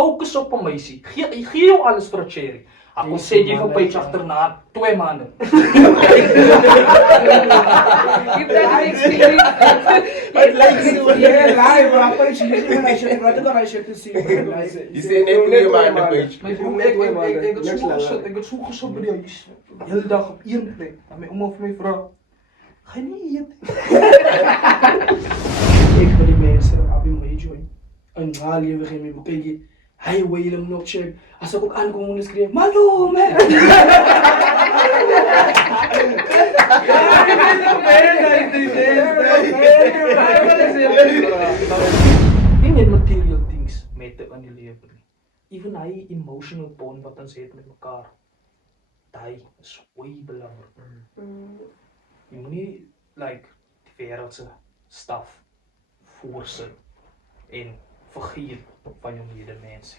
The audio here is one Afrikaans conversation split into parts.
Focus op 'n meisie. Gee jou alles vir 'n cherry. Ek sê jy van page agterna 2 maande. You've got an experience. But like yeah, live, bro. Page you when I shit, bro. I shit to see. You say net 2 maande page. My broer, ek het so gesit by die huis. Die hele dag op een plek. En my ouma vir my vra, "Gaan nie eet?" Ik wil die mensen hebben mee join. En daar leven geen meer bekijken. Hij wil hem nog check. Als ik ook aankom en schreef, Malo man. Nie net material things met in die lewe nie. Even hy emotional bond wat ons het met mekaar. Daai is baie belangrik. Jy moenie like die wêreldse staf voorsit en vergeet van jou medemens.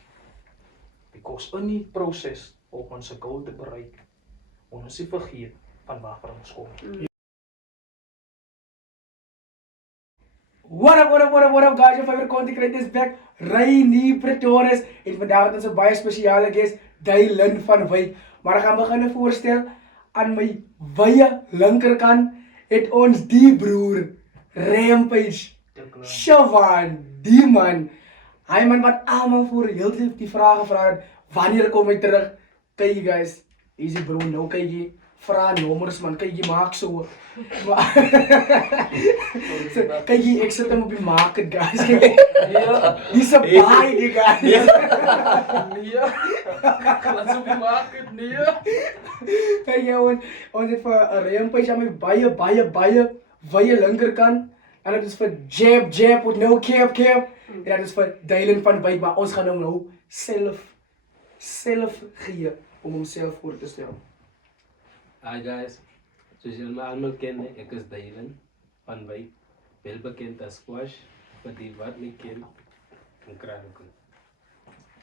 Because in die proses om ons goal te bereik, ons nie vergeet van waar ons kom. What up guys, your favorite content creator is back. Reini Pretorius. En vandaag het ons een baie speciale guest, Dylan van Wyk. Maar ek gaan beginnen voorstel, aan my wye linkerkant het ons die broer, Rampage, Siobhan, die man. Hy man wat allemaal voor heel die vragen vraagt, wanneer kom hy terug? Kijk jy guys, hier is die broer, nou kijk jy, vraag nommers man, kijk jy maak so. Kijk jy, ek sit hem op die market guys, kijk die is een baie die guys. Nee, laat so die market, nee. Kijk jy, ons het vir Rampage aan my baie wye linkerkant. En dat is vir jab with no cap. En dat is vir Dylan van Wyk, maar ons gaan hom nou self gee om homself voor te stel. Hi guys, soos julle my almal ken, ek is Dylan van Wyk, wel bekend as Squash, vir die wat my ken, in Kraddock.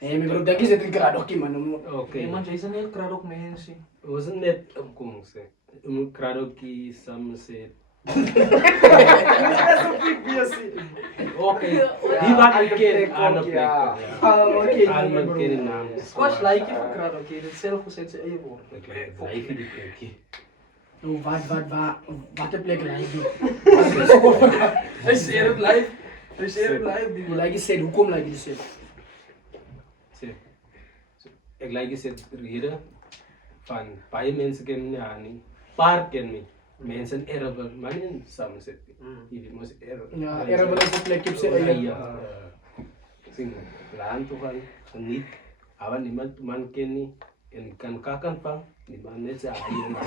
Nee, my bro, dit is dit in Kraddock man. Okay, Man, jy is een heel Kraddock mens. ons is net kom ons sê, Kraddock Somerset. Okay, die wat my ken, ander plek. Okay. Almal ken die naam. Squash like jy vir Kraddock, jy het dit self gesê sy eie woord. Ek like die plekkie. Nou, wat een plek like jy? Hy sê dit live. Hoe like jy sê, hoekom like jy sê? Sê, ek like die rede van baie mense ken my nie, paar ken my. Mense in Errol, maar nie in Somerset. Jy weet mos Errol. Ja, Errol is een plek op sy eie. Ja. Sien, land toe gaan, geniet. Maar niemand man ken nie. En ek kan kakan vang, die man net sy eie man.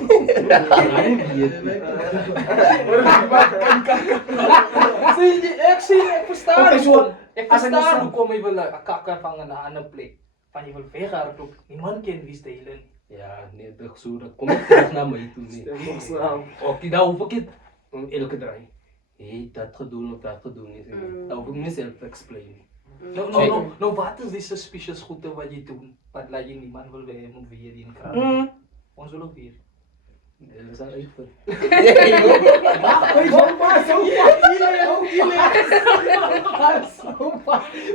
Ek verstaan Okay, so, ek as ek verstaan nou hoekom jy wil 'n kakker vang in 'n ander plek. Van jy wil weghardloop. Niemand ken wie se hele nie. Ja, nee, dit so dat kom ek terug na my toe nie. Okay, nou hoef ek dit elke draai. Hey, dat gedoen of dat gedoen nie. Nou hoef ek myself explain. Nou wat is die suspicious goede wat jy doen? Wat laat jy niemand wil hê moet weer in kry? Ons wil ook weer. Dit is al uitvind.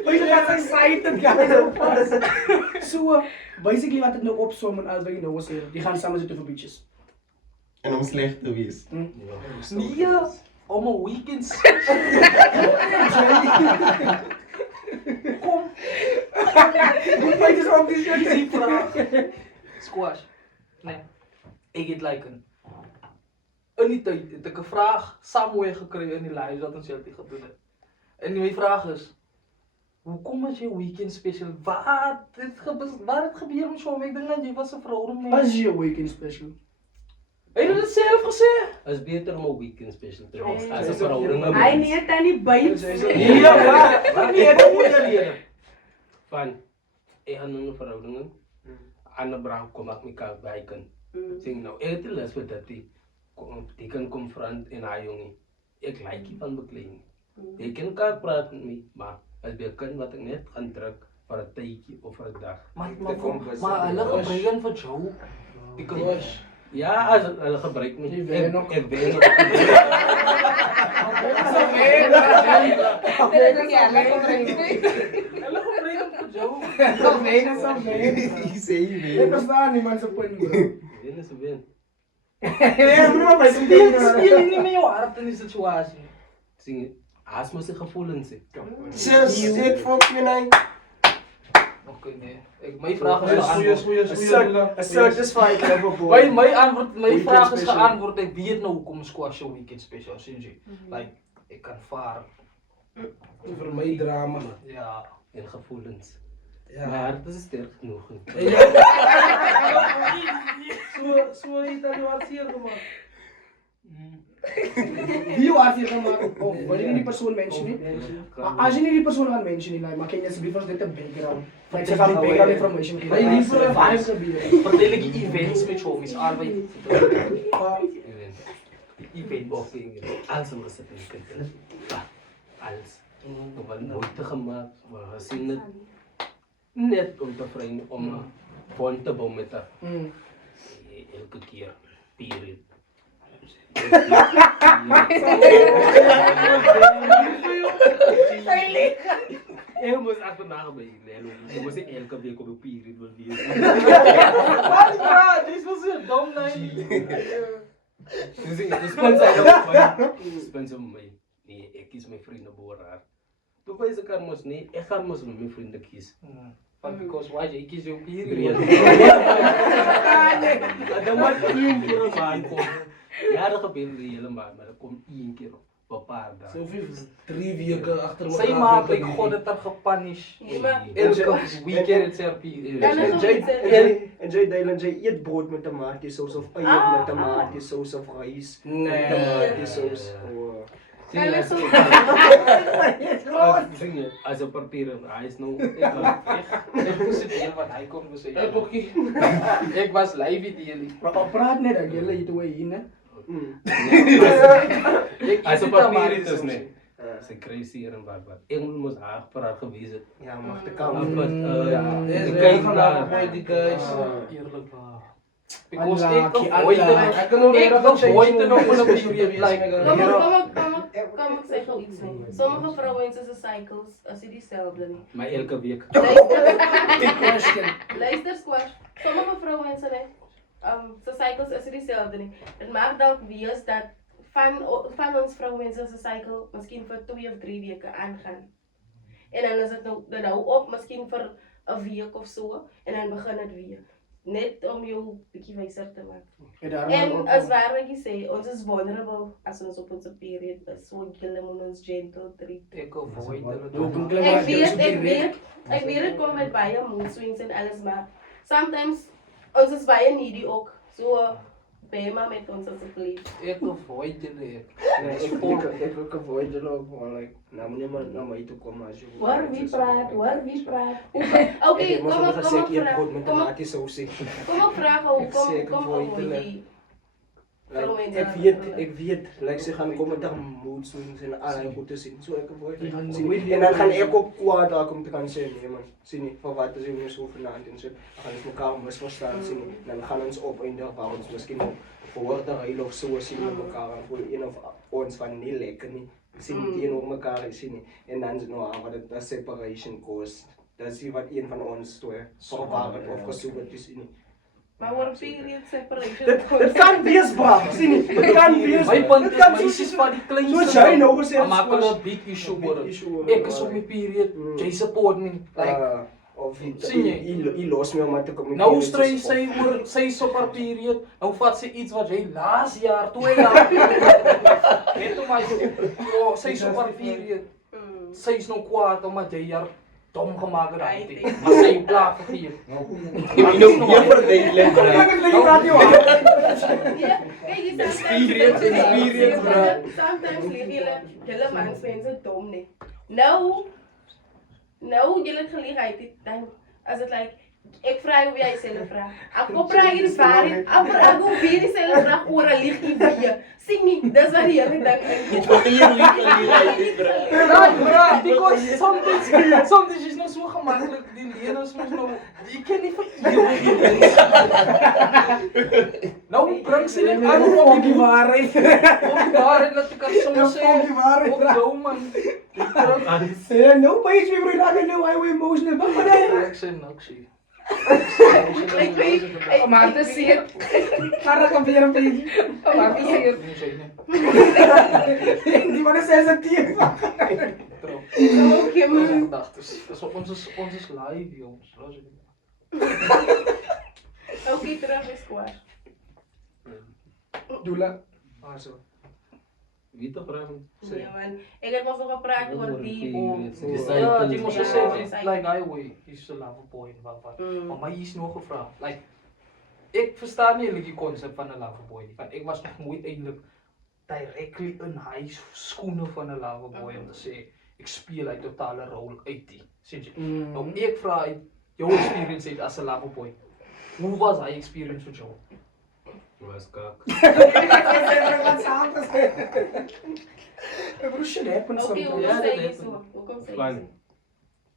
Wees jy wat excited guys. So, basically wat het nou opsom en alles wat jy nou was, die gaan samen zitten voor beaches. En om slecht te wees. Nee, om 'n weekend. Kom. Wat is op die shit? Easy vraag. Squash. Nee. Ek het like in die tyd het ek 'n vraag somewhere gekry in die live wat ons heeltyd gedoen het. En my vraag is, hoekom is jy weekend special? Wat het gebeur met jou? Ek dink dat jy was 'n verhouding mee. As je weekend special. Hy het dit self gesê. Is beter om 'n weekend special te wees Nee. as 'n verhouding. Hy neet aan die byt. Wat nie het moeder Van ek gaan 'n verhouding. Ander brouw kom ek mekaar byken. Sing nou, ek het die les met dat die kan confront en haar jongie. Ek like die van bekleding. Ek kan elkaar praat met my, maar as by 'n kind wat ek net gaan druk vir 'n tydjie of vir 'n dag. Maar hulle gebruik vir jou. Because Ja, as hulle gebruik my. Die wen nog. Ek wen nog. Hulle gebruik hulle gebruik hom vir jou. Dat is al mee. Ik zei je Ik weet. verstaan niet man, zijn punt bro. Win is win. Ja, maar bij zijn punt bro. Speel je niet met jouw hart in die situatie. Zing, haast maar zijn gevoelens. Zus, dit volk me nee. Oké, nee. Mijn vraag is geantwoord. A satisfied level boy. Mijn vraag is special. geantwoord. Ik weet nou hoe kom squash show weekend special, Sinji. Like, ik kan varen. Voor mij drama. Ja. En gevoelens. Ja. Mijn hart is sterk genoeg. Zo heet dat wat zeer gemaakt. Wie jou hart hier gemaakt? Of wil je niet die persoon mentionen? Als je niet die persoon gaat mentionen, maar kan je alsjeblieft ons dit een background. Maar ik zeg aan background information geven. Maar je liever- Waar is het gebeurd? Vertel ik events met homies, arbeid. Event of dingen. Alles om gezet in de kant. Alles. We hebben moeite gemaakt. We hebben gezien het. Net om te vrienden, om een bond te bouwen met haar. Elke keer. Period. Ik moest achterna bij je. Ik moest elke week op een period wil lezen. Dit was zo dom, nee. Dus Spencer op mij. Nee, ik kies mijn vrienden boraar. Toen wijs ik haar moest, nee, ik ga moest met mijn vrienden kiezen. Because why je kies je Drie. hier? Dat moet één keer een maand komen. Ja, dat gebeurt niet helemaal, maar dat komt één keer op een paar dagen. Zoveel 3 weken achter elkaar. Zij maakt like god het er gepunished. Nee, maar- Elke weekend het serpie. Ja, dat is En Jay Dylan, Jay eet brood met tomaatjesaus of eieren met tomaatjesaus of rijst met tomaatjesaus. En dat is zo- Als een papier, hij is nou. Ik moest het heel wat hij kon zeggen. Pokkie. Ik was live in jullie. Maar praat net dat jullie het way in hè. Als een papier is dus nee. Ze crazy hier en wat. Ik moest haar voor haar gewezen. Ja, mag de Ja, kamer. ja. Deze Ik kijk kijk vandaag naar. bij die guys. Eerlijk waar. Because Unlucky, ik avoid unlucky. Ik kan ook Ik nog avoid het nog van een period. Kom ik zeggen iets nou. Sommige vrouwen zijn cycles, als ze diezelfde niet. Maar elke week. Big question. Luister squash. Sommige vrouwen zijn zijn cycles als ze diezelfde niet. Het maakt dan wees dat van ons vrouwen zijn cycle misschien voor 2 of 3 weken aangaan. En dan is het nou op, misschien voor een week of zo. En dan begint het weer. Net om jou een beetje wijzer te maken. En als waar wat je zei, ons is vulnerable als ons op onze period is. So jullie moeten ons gentle treat. Ik avoid het. Ik weet het komt met baie mood swings en alles, maar sometimes ons is baie needy ook. So ben maar met ons alsjeblieft. Ik avoid het. Ik ook avoid het ook, maar like, nou moet niemand naar mij toe komen als je... Waar wie praat. Oké, kom op vragen. Kom op vragen, hoe kom op jullie? Ik weet, like ze gaan komen met mood swings en allerlei goed te zien. Zo ik avoid het. En dan gaan ik ook kwaad daar om te gaan zeggen, nee man, zie niet, van wat is er zo vanavond en zo. Dan gaan we elkaar misverstaan, zie niet. En dan gaan ons opeindigen waar ons misschien ook verhoorden rijden of zo zien met elkaar. En voor een of ons van niet lekker niet. Zie niet tegenover elkaar, zie niet. En dan zit nou wat dat separation kost. Dat is wat een van ons twee verwarrend of gezoekt is, zie niet. Maar voor period separation. Het kan wees braaf, zie niet. Het kan wees. Mijn punt Het is, kan meisjes van die Zoals kleinste. jij nou gezegd Maar maken was. een big issue worden. issue worden, Ik is op mijn period. Jij support me. Like, Of zie je? je los me om met te communiceren. nou strijd zij is op haar period. Nou vat ze iets wat jij laatst jaar, 2 jaar. Weet je maar, zij is op haar period. Zij is nog kwaad omdat jij haar dom gemaakt hebt. Maar zij je klaar vergeet. Je verdient Ja, kijk, je Experience, bro. sometimes leer jullie mensen dom niet. Nou, jullie gelegenheid, dan als het like, Ik vraag hoe jij zelf vraagt. Aku vraag je de waarheid. Aku vraag hoe weer die zelf vraagt oor een licht in wie. Sing niet, dat is wat die hele dag Right, bro, because sometimes is nog zo gemakkelijk, die leren is nog, je kan niet van iedereen. Nou, breng ze niet aan Ook die waarheid. op daar en dat ik kan soms Ook die waarheid. op zo man. No, maar iets meer vragen, no, I was emotional. Wat maar Ik zeg nog zie. Ik weet, Maar het is zeer. Ga er weer een beetje. Maar het is zeer. Nee, zeg niet. Die man is sensitief. oké man. Dat is ons live jongens. Oké, terug is klaar. Doela. Ah zo. Wie te vragen? Nee man, ik heb ons nog gepraat over die boom. Ja, die moest Ja, zeggen, like highway is een loverboy en wat. Maar mij is nog gevraagd. Like, ik versta niet eigenlijk die concept van een loverboy. Want ik was nog nooit eigenlijk directly in hij schoenen van een loverboy om te zeggen, ik speel een totale rol uit die. Zie je? Nou, ik vraag jouw experience als een loverboy. Hoe was hij experience voor jou? Was kak. Broesje, dat happens Oké, sometimes. hoe Ja, kom dat zij heeft zo? Hoe kom zij Van, zo?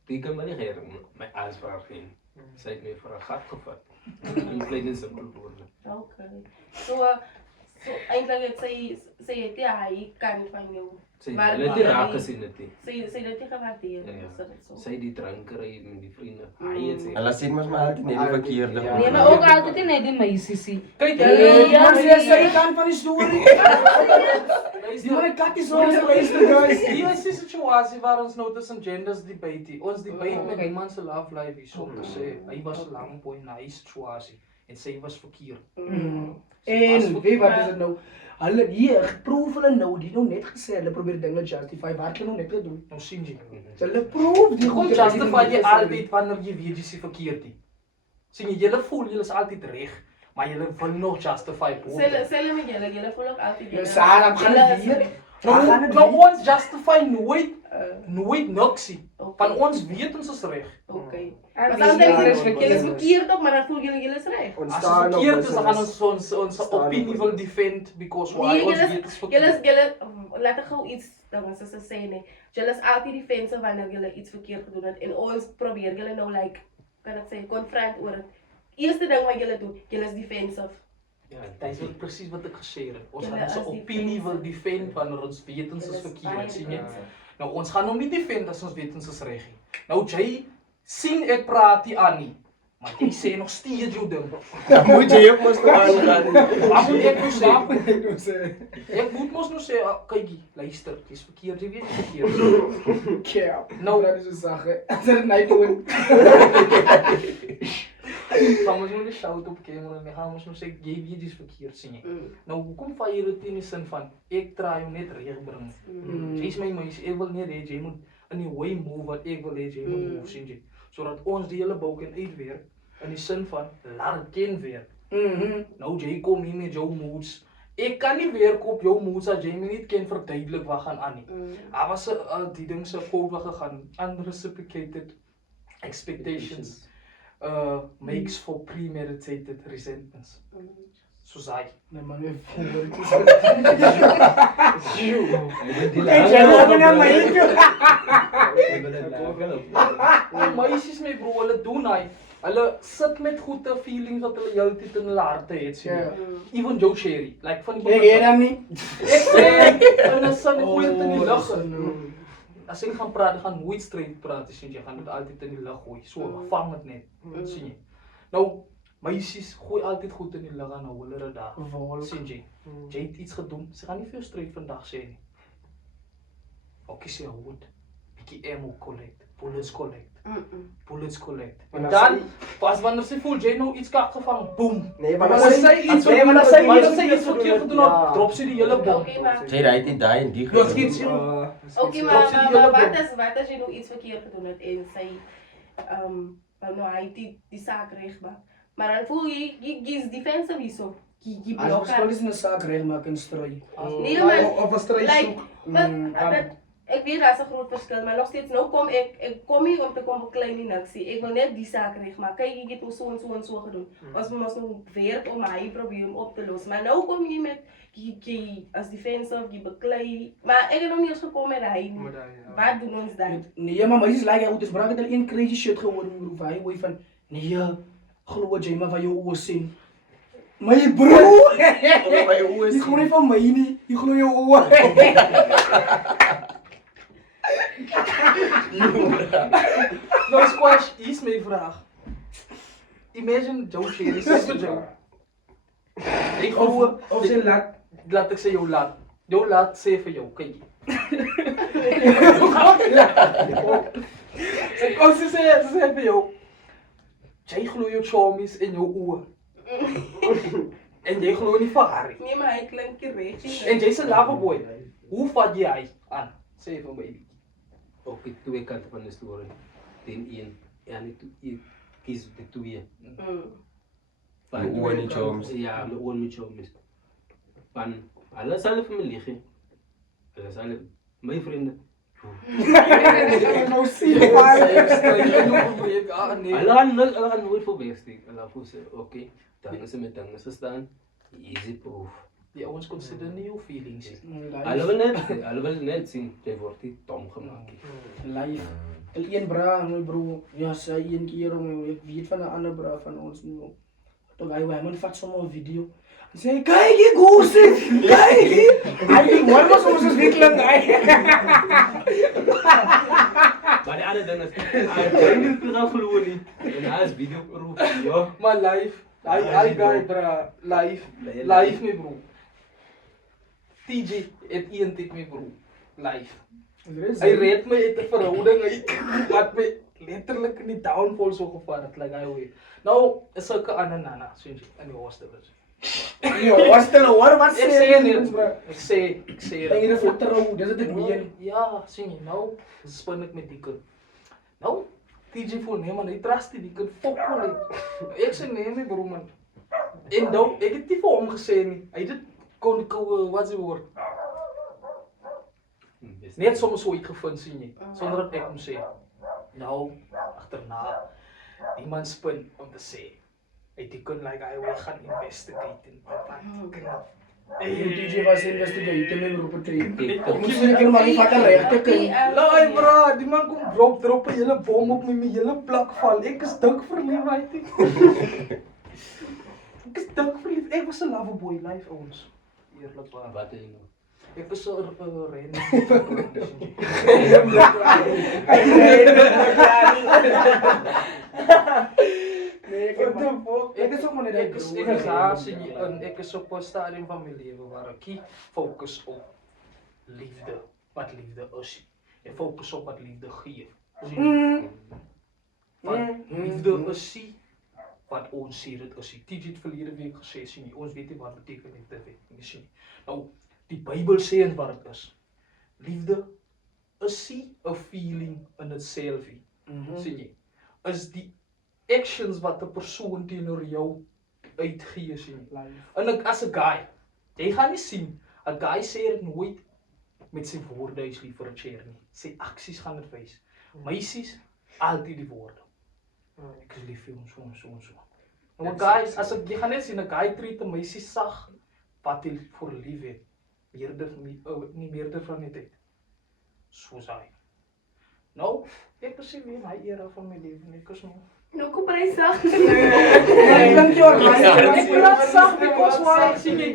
die kan me niet heren, mijn aanspraak geen. Zij heeft me voor een gat gevat. In kleine simpel woorden. Oké. Zo eigenlijk het zij ja, hij kan van jou. Zij Maar willen die raken zien het niet. Zij dat je gewaardeerd. Ja, ja. Is dat zo? Zij die drankerij met die vrienden. Hij het En zegt. laat zien, maar altijd niet die verkeerde. Ja. Nee, maar ook altijd in die meisjes. Kijk, Die man is de kant van die story. Die man kat is zo geweest, guys. Hier is die situatie waar ons nou tussen genders debate. Ons debate met die man zijn love life is om te zeggen, hij was een lange boy in een situatie en zij was verkeerd. En weet wat is het nou? Hulle hier proef hulle nou, die nou net gesê, hulle probeer dinge justify, wat hulle nou net te doen. Nou sien jy. Hulle proef die Hoe goed justify jy altyd wanneer jy weet jy is verkeerd nie? Sien jy, julle voel julle is altyd reg, maar julle wil nog justify boven. Stel met jullie voelen ook altijd. Ja, Sarah, gaan het weer. Nou ons justify nooit niks nie. Van ons weet ons is reg. Oké. Maar Maar dan denk je, respect. jullie is verkeerd ook, maar dan voel jullie is recht. As ons verkeerd is, dan gaan ons onze opinie wil defend because why Nee, ons jullie weet is is, verkeerd. laat ik gewoon iets, dan is ze zeggen, nee. Jullie is altijd defensive wanneer jullie iets verkeerd gedaan hebben. En ons proberen jullie nou, like, kan ik zeggen, confront over het. Eerste ding wat jullie doen, jullie is defensive. Ja, dat is wel precies wat ik gesê het. Ons Julle gaan onze is opinie wil defensive. defend wanneer ons weet ons is Jullie verkeerd, baie sien jy? defensive. Nou ons gaan nou nie defend as ons weet ons is reg nie. Nou jy sien ek praat nie aan nie. Maar jy sê nog steeds jou ding. Moet je ook maar aangaan. Wat moet ek nou sê? doen. Ek moet mos nou sê, kykie, luister, jy's verkeerd, jy weet jy is verkeerd. Ja, Nou. dat is een zache. Als ze het niet doen. Gaan ons nou nie shout op camera nie, gaan ons nou sê, jy weet jy is verkeerd, sien jy. Nou hoekom vat jy dit in die sin van, ek try jou net reg bring. Jy is my meisie, ek wil net hê, jy moet in die way move wat ek wil hê, jy moet move, sien jy. Zodat ons die hele bou kan uitwerk, in die sin van, laat het ken werk. Nou jy kom hier met jou moods. Ek kan nie werk op jou moods as jy my niet ken verduidelik wat gaan aan nie. Daar was die ding se quote wat gegaan, unreciprocated expectations makes for premeditated resentments. Soos hy. Nee, man, weer voor. Die meisies my bro, hulle doen hy. Hulle sit met goeie feelings wat hulle heeltyd in hulle harte het, sien jy. Even Joe Sherry, like van die Ik heet dat niet. Ek sê in 'n sin gooi dit in die lug. As ek gaan praat, ek gaan nooit straight praat, sien jy, gaan dit altyd in die lug gooi. So vang dit net, sien jy. Nou meisies gooi altyd goed in die lug en hou hulle dit daar. Sien jy. Jy het iets gedoen, sy gaan nie vir jou straight vandag sê nie. Ook sê hoed, bietjie ammo collect, bullets collect. Bullets collect. En Maar dan, pas wanneer sy voel jy nou iets kak gevang, boom. Nee, Maar maar as dat sy is iets nee, maar dat verkeerd- is maar as sy iets verkeerd gedoen het, drop sy die hele bom. Oké, maar. Jy ry dit daai en die Ja, skiet sy. Oké, Drop sy die hele maar bom. wat als je nog iets verkeerd gedaan hebt en zij, nou hij die zaak recht maakt. Maar dan voel je is defensive hier zo. Je Als we blokt. straks in een zaak recht maken, een strooi. Nee, maar Op een strijd like, zoek. dat Ik weet dat is een groot verschil, maar nog steeds, nou kom ik kom hier om te komen beklein die niks. Ik wil net die zaak recht maken. Kijk, ik heb zo en zo en zo gedaan. Als we ons nu werk om mijn probleem op te lossen. Maar nou kom je met als defensive, je beklei. Maar ik heb nog niet eens gekomen met hij. Wat doen ons dan? Nee, maar meisjes lijken goed. Dus braak het al een crazy shit geworden, bro. Hij hoor van, nee, geloof jy maar van jou oor sien. My bro! My oor Die gewoon niet van mij nie. Die geloof jou oor. Nou, Squash, hier is mijn vraag. Imagine Joe Sherry, zeg maar Joe. Ik geloof, Of ze laat ik ze jou laat. Jou laat, zeg voor jou, kijk. Ze zeggen voor jou. Jij gelooft jou charmies in jouw oor. En jij gelooft niet van haar. Nee, maar hij klinkt recht. En jij is een loverboy. Hoe vat jij aan? Zeg van baby. Ook die twee kanten van de story. Ten één, ja, ik kies de twee. De oor niet choms. Ja, de oor niet choms. Van, alles alle familie, hè. Alles alle, mijn vrienden. nou zie Alle gaan nooit voorbij steken. Alle gaan zeggen, oké, dan is ze met dan is ze staan. Easy proof. Die ouders consideren your feelings. Alle willen net zien, jij wordt die tom gemaakt. Live. El een bra, my bro. Ja, sy een keer om ek weet van 'n ander bra van ons nu. Toe hy hom vat sommer 'n video. En sê kyk hier goes dit. Kyk hier. Hy hoor mos ons is wikkeling hy. Maar de andere ding is, hij denkt dat het gewoon niet. En hij is video proof, ja. Maar live, I guy bra, live me bro. TJ, het een tip me bro, live. Hij reed me uit de verhouding, hij had me letterlijk in die downfall zo gevaarlijk, like hij weet. Nou, is zulke andere nana, sinds in de hostel is. Ja, hostel hoor wat Ik sê zeg jy niet, ik zeg En jy vertrou, dis dit meer. Ja, sien je, nou, spin ik met die kind. Nou, TJ voel nee man, hij trust die kind, fuck man. Ik zeg nee my bro man. En nou, ik heb die voor hem gezegd nie. Hij dit kon wat is die woord? Net soms zo iets gevonden sien je, zonder dat ik hem zeg. Nou, achterna, iemand spin om te zeggen. Die kind like hij wil gaan investigaten. DJ was investigating my bro betree. Kijk, Ek moet seker maar nie vat 'n regte kind. Nee bro, die man komt droppen hele bom op mijn hele plak val. Ik is dik verliefd, weet ik. Ik is dik verliefd. Ik was een loverboy live ons. Eerlijk waar. wat is nou? Ik was een random. Nee, ek is ook maar net Ik is op een stadium van mijn leven waar ik focus op liefde. Wat liefde is. En focus op wat liefde geeft. Van liefde is zie wat ons hier het is. TJ het verlede week gesê, sien jy, ons weet nie wat beteken liefde nie. Nou, die Bybel sê wat het is. Liefde is zie 'n feeling in itself. Sien jy? Is die actions wat 'n persoon teenoor jou uitgee sien. En as 'n guy, jy gaan nie sien 'n guy sê dit nooit met sy woorde hy's lief vir 'n chair nie. Sy aksies gaan dit wys. Meisies altyd die woorde. Ek is lief vir hom so en so en so. Nou guys, as jy gaan net sien 'n guy treat 'n meisie sag wat hy vir lief het. Nie meerder van die tyd. Soos hy. Nou, ek besef weer my era van my lewe, ek is nou. Nou kom hy sag. Ek dink jy Ek praat sag because why? Sien jy,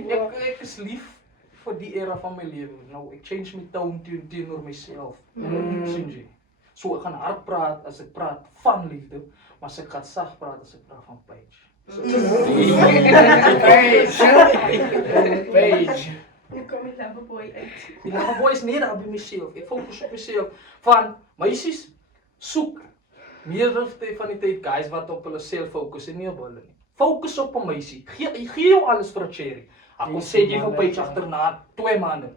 ek is lief vir die era van my lewe. Nou, ek change my tone teenoor myself. Sien jy? So ek gaan hard praat as ek praat van liefde, maar as ek gaan sag praat as ek praat van page. Page. Nu kom die loverboy uit. Die loverboy is nie daar by myself. Ek fokus op myself. Van meisies soek meerder van die tyd guys wat op hulle self fokus en nie op hulle nie. Fokus op 'n meisie. Gee jou alles vir 'n cherry. Ek kom sê jy van page agterna 2 maande.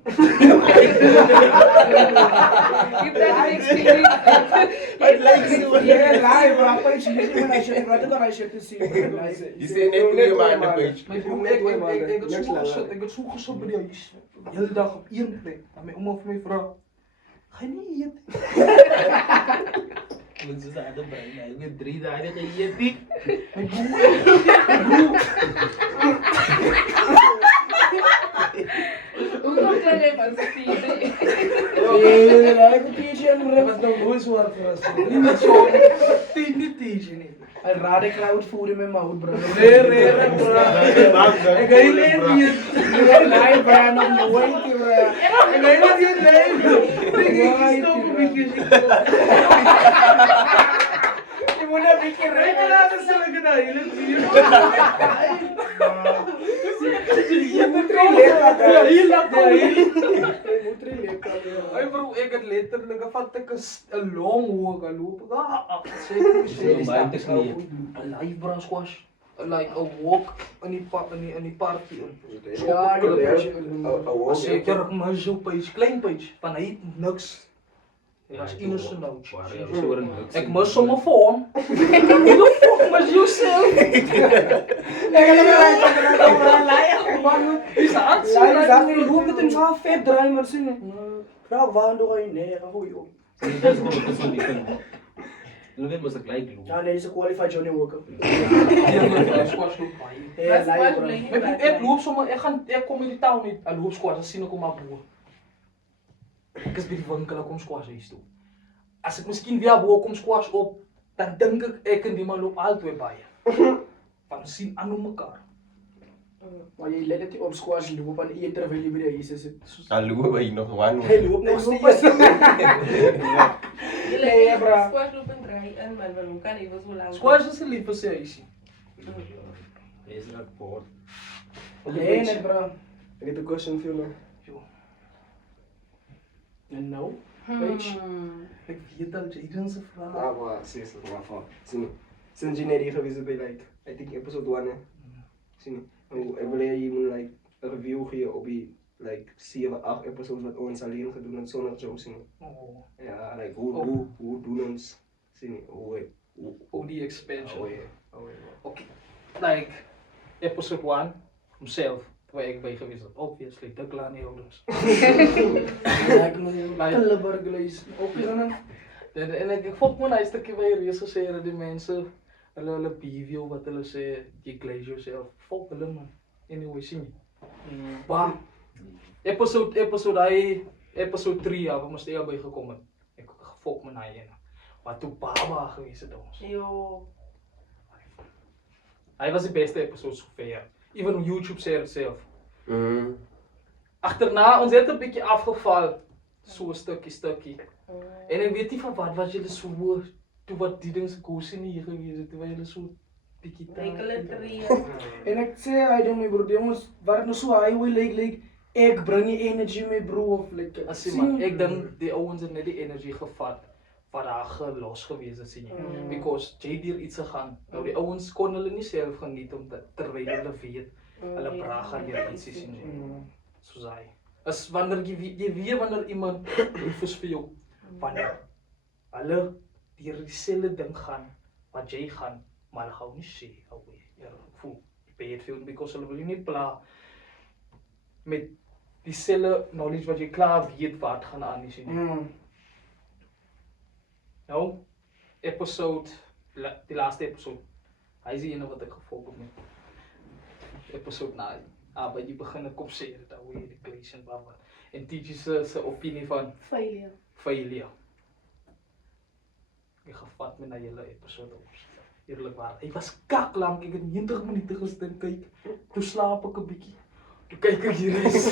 You better experience. It likes to hear live, maar apa is nie maar as jy wat dan as jy te sien. Die sê net 2 maande page. My broer, ek het so gesit by die huis. Hele dag op een plek. En my ouma vir my vra, Ga je niet eten? Want ze zeiden, Brian, hij heeft 3 dagen gegeten. Mijn Hoe komt dat in mijn spieren? Nee, ik heb TJ bro. was nou nooit zwaar voor ons. Niet zo. Niet TJ, nee. Een rare cloud voeren met mijn hoed, bro. Nee, bro. Ik ga je eten. Nee, bro, nog nooit, bro. Ik ga je niet eten. Ik stop een beetje. Je moet een beetje Ik laat het zo gedaan. Je moet relaxen. Hier laat Je moet relaxen. Hey bro, ik het letterlijk van een long hoog gaan lopen. Een live bro squash. Like a walk in die party. Ja, Zeker maar zo'n page, klein page. Van hij niks. Dat was innocent nou. Ik moest zomaar vorm. Hoe fuck was yourself? Man, is dat? Je loopt met een half vet draaien, maar zingen. Nou, waar doe je? Nee, ga goed, joh. Lu mas gelijk doen. Ja, nee, is een qualified Johnny Walker. Squash loop bij. Ja, Squash bro. play. Ik loop zomaar, ik kom in die town niet. Ik loop squash, dan zie ik maar broer. Ik is bij die winkel, ik kom squash eens toe. Als ik misschien via boer kom squash op, dan denk ik en die man loop altijd bij je. Van zien aan elkaar. Maar je let het op squash lopen en eet terwijl je bij de is zit. Hallo, ben je nog one? Hij loopt nog steeds. Nee, bro. Squash loop en draai en man, we kan even zo lang. Squash is een lieve serie. Deze dat poort. Nee, nee, bro. Ik heb een question voor me. En nou? Ik weet dat Jaden's vraag. Ah, maar seriously, maar van. Sinds je net hier geweest bent, like, I think episode 1, hè. Zie je, ik wil je moet like een review geven op die like 7, 8 episodes wat ons alleen gedaan hebben zonder Joe, zie je. Oh, Ja, like hoe doen ons, zie je, hoe die expansion. oh ja. Oké. Like, episode 1, hemzelf. Waar ik bij geweest ben. Obviously, de kleine jongens. Killeberg lezen. Ook dan. En ik vond me een stukje bij recenseren die mensen. Hulle preview wat hulle sê, die glaze zelf. Volk hulle man. Anyway, sien je. Maar, episode 3, ja, we moesten erbij gekomen. Ik volk me naar je. Maar toen Baba geweest het ons. Yo. Hij was de beste episode zover. Even op YouTube zei het zelf. Achterna, ons heeft een beetje afgevallen. Zo'n stukje. En ik weet niet van wat was jullie zo woord. Toen wat die dingen kozen niet hier geweest. Toen waren jullie zo beetje En ik zei, I don't know bro, jongens, waar het nog zo highway like, ik breng je energy mee bro, of like. As man, ik denk die ouwens het net die energie gevat. Vandaag los geweest zie je. Because Jay hier iets gegaan. Nou die ouwens kon hulle niet zelf genieten om terwijl hulle weet. Hulle braag gaan hier iets zien. Zo zei. As wanneer je weet wanneer iemand lief vir jou. Wanneer hulle diezelfde ding gaan wat jy gaan, maar hulle gaan nie sê, ouwe, jy voel bad feel because hulle wil jy nie pla met diezelfde knowledge wat jy klaar weet wat gaan aan is nie. Nou, die laaste episode, hy is die ene wat ek gevolg op met. Episode na, by die begin ek opsê dit ouwe, die creation baba. En TG se opinie van failure. Ek gevat met na julle episode op. Eerlik waar. Hy was kaklank, ek het 90 minute gestaan kyk. Toe slaap ek 'n bietjie. Toe kyk ek hier is.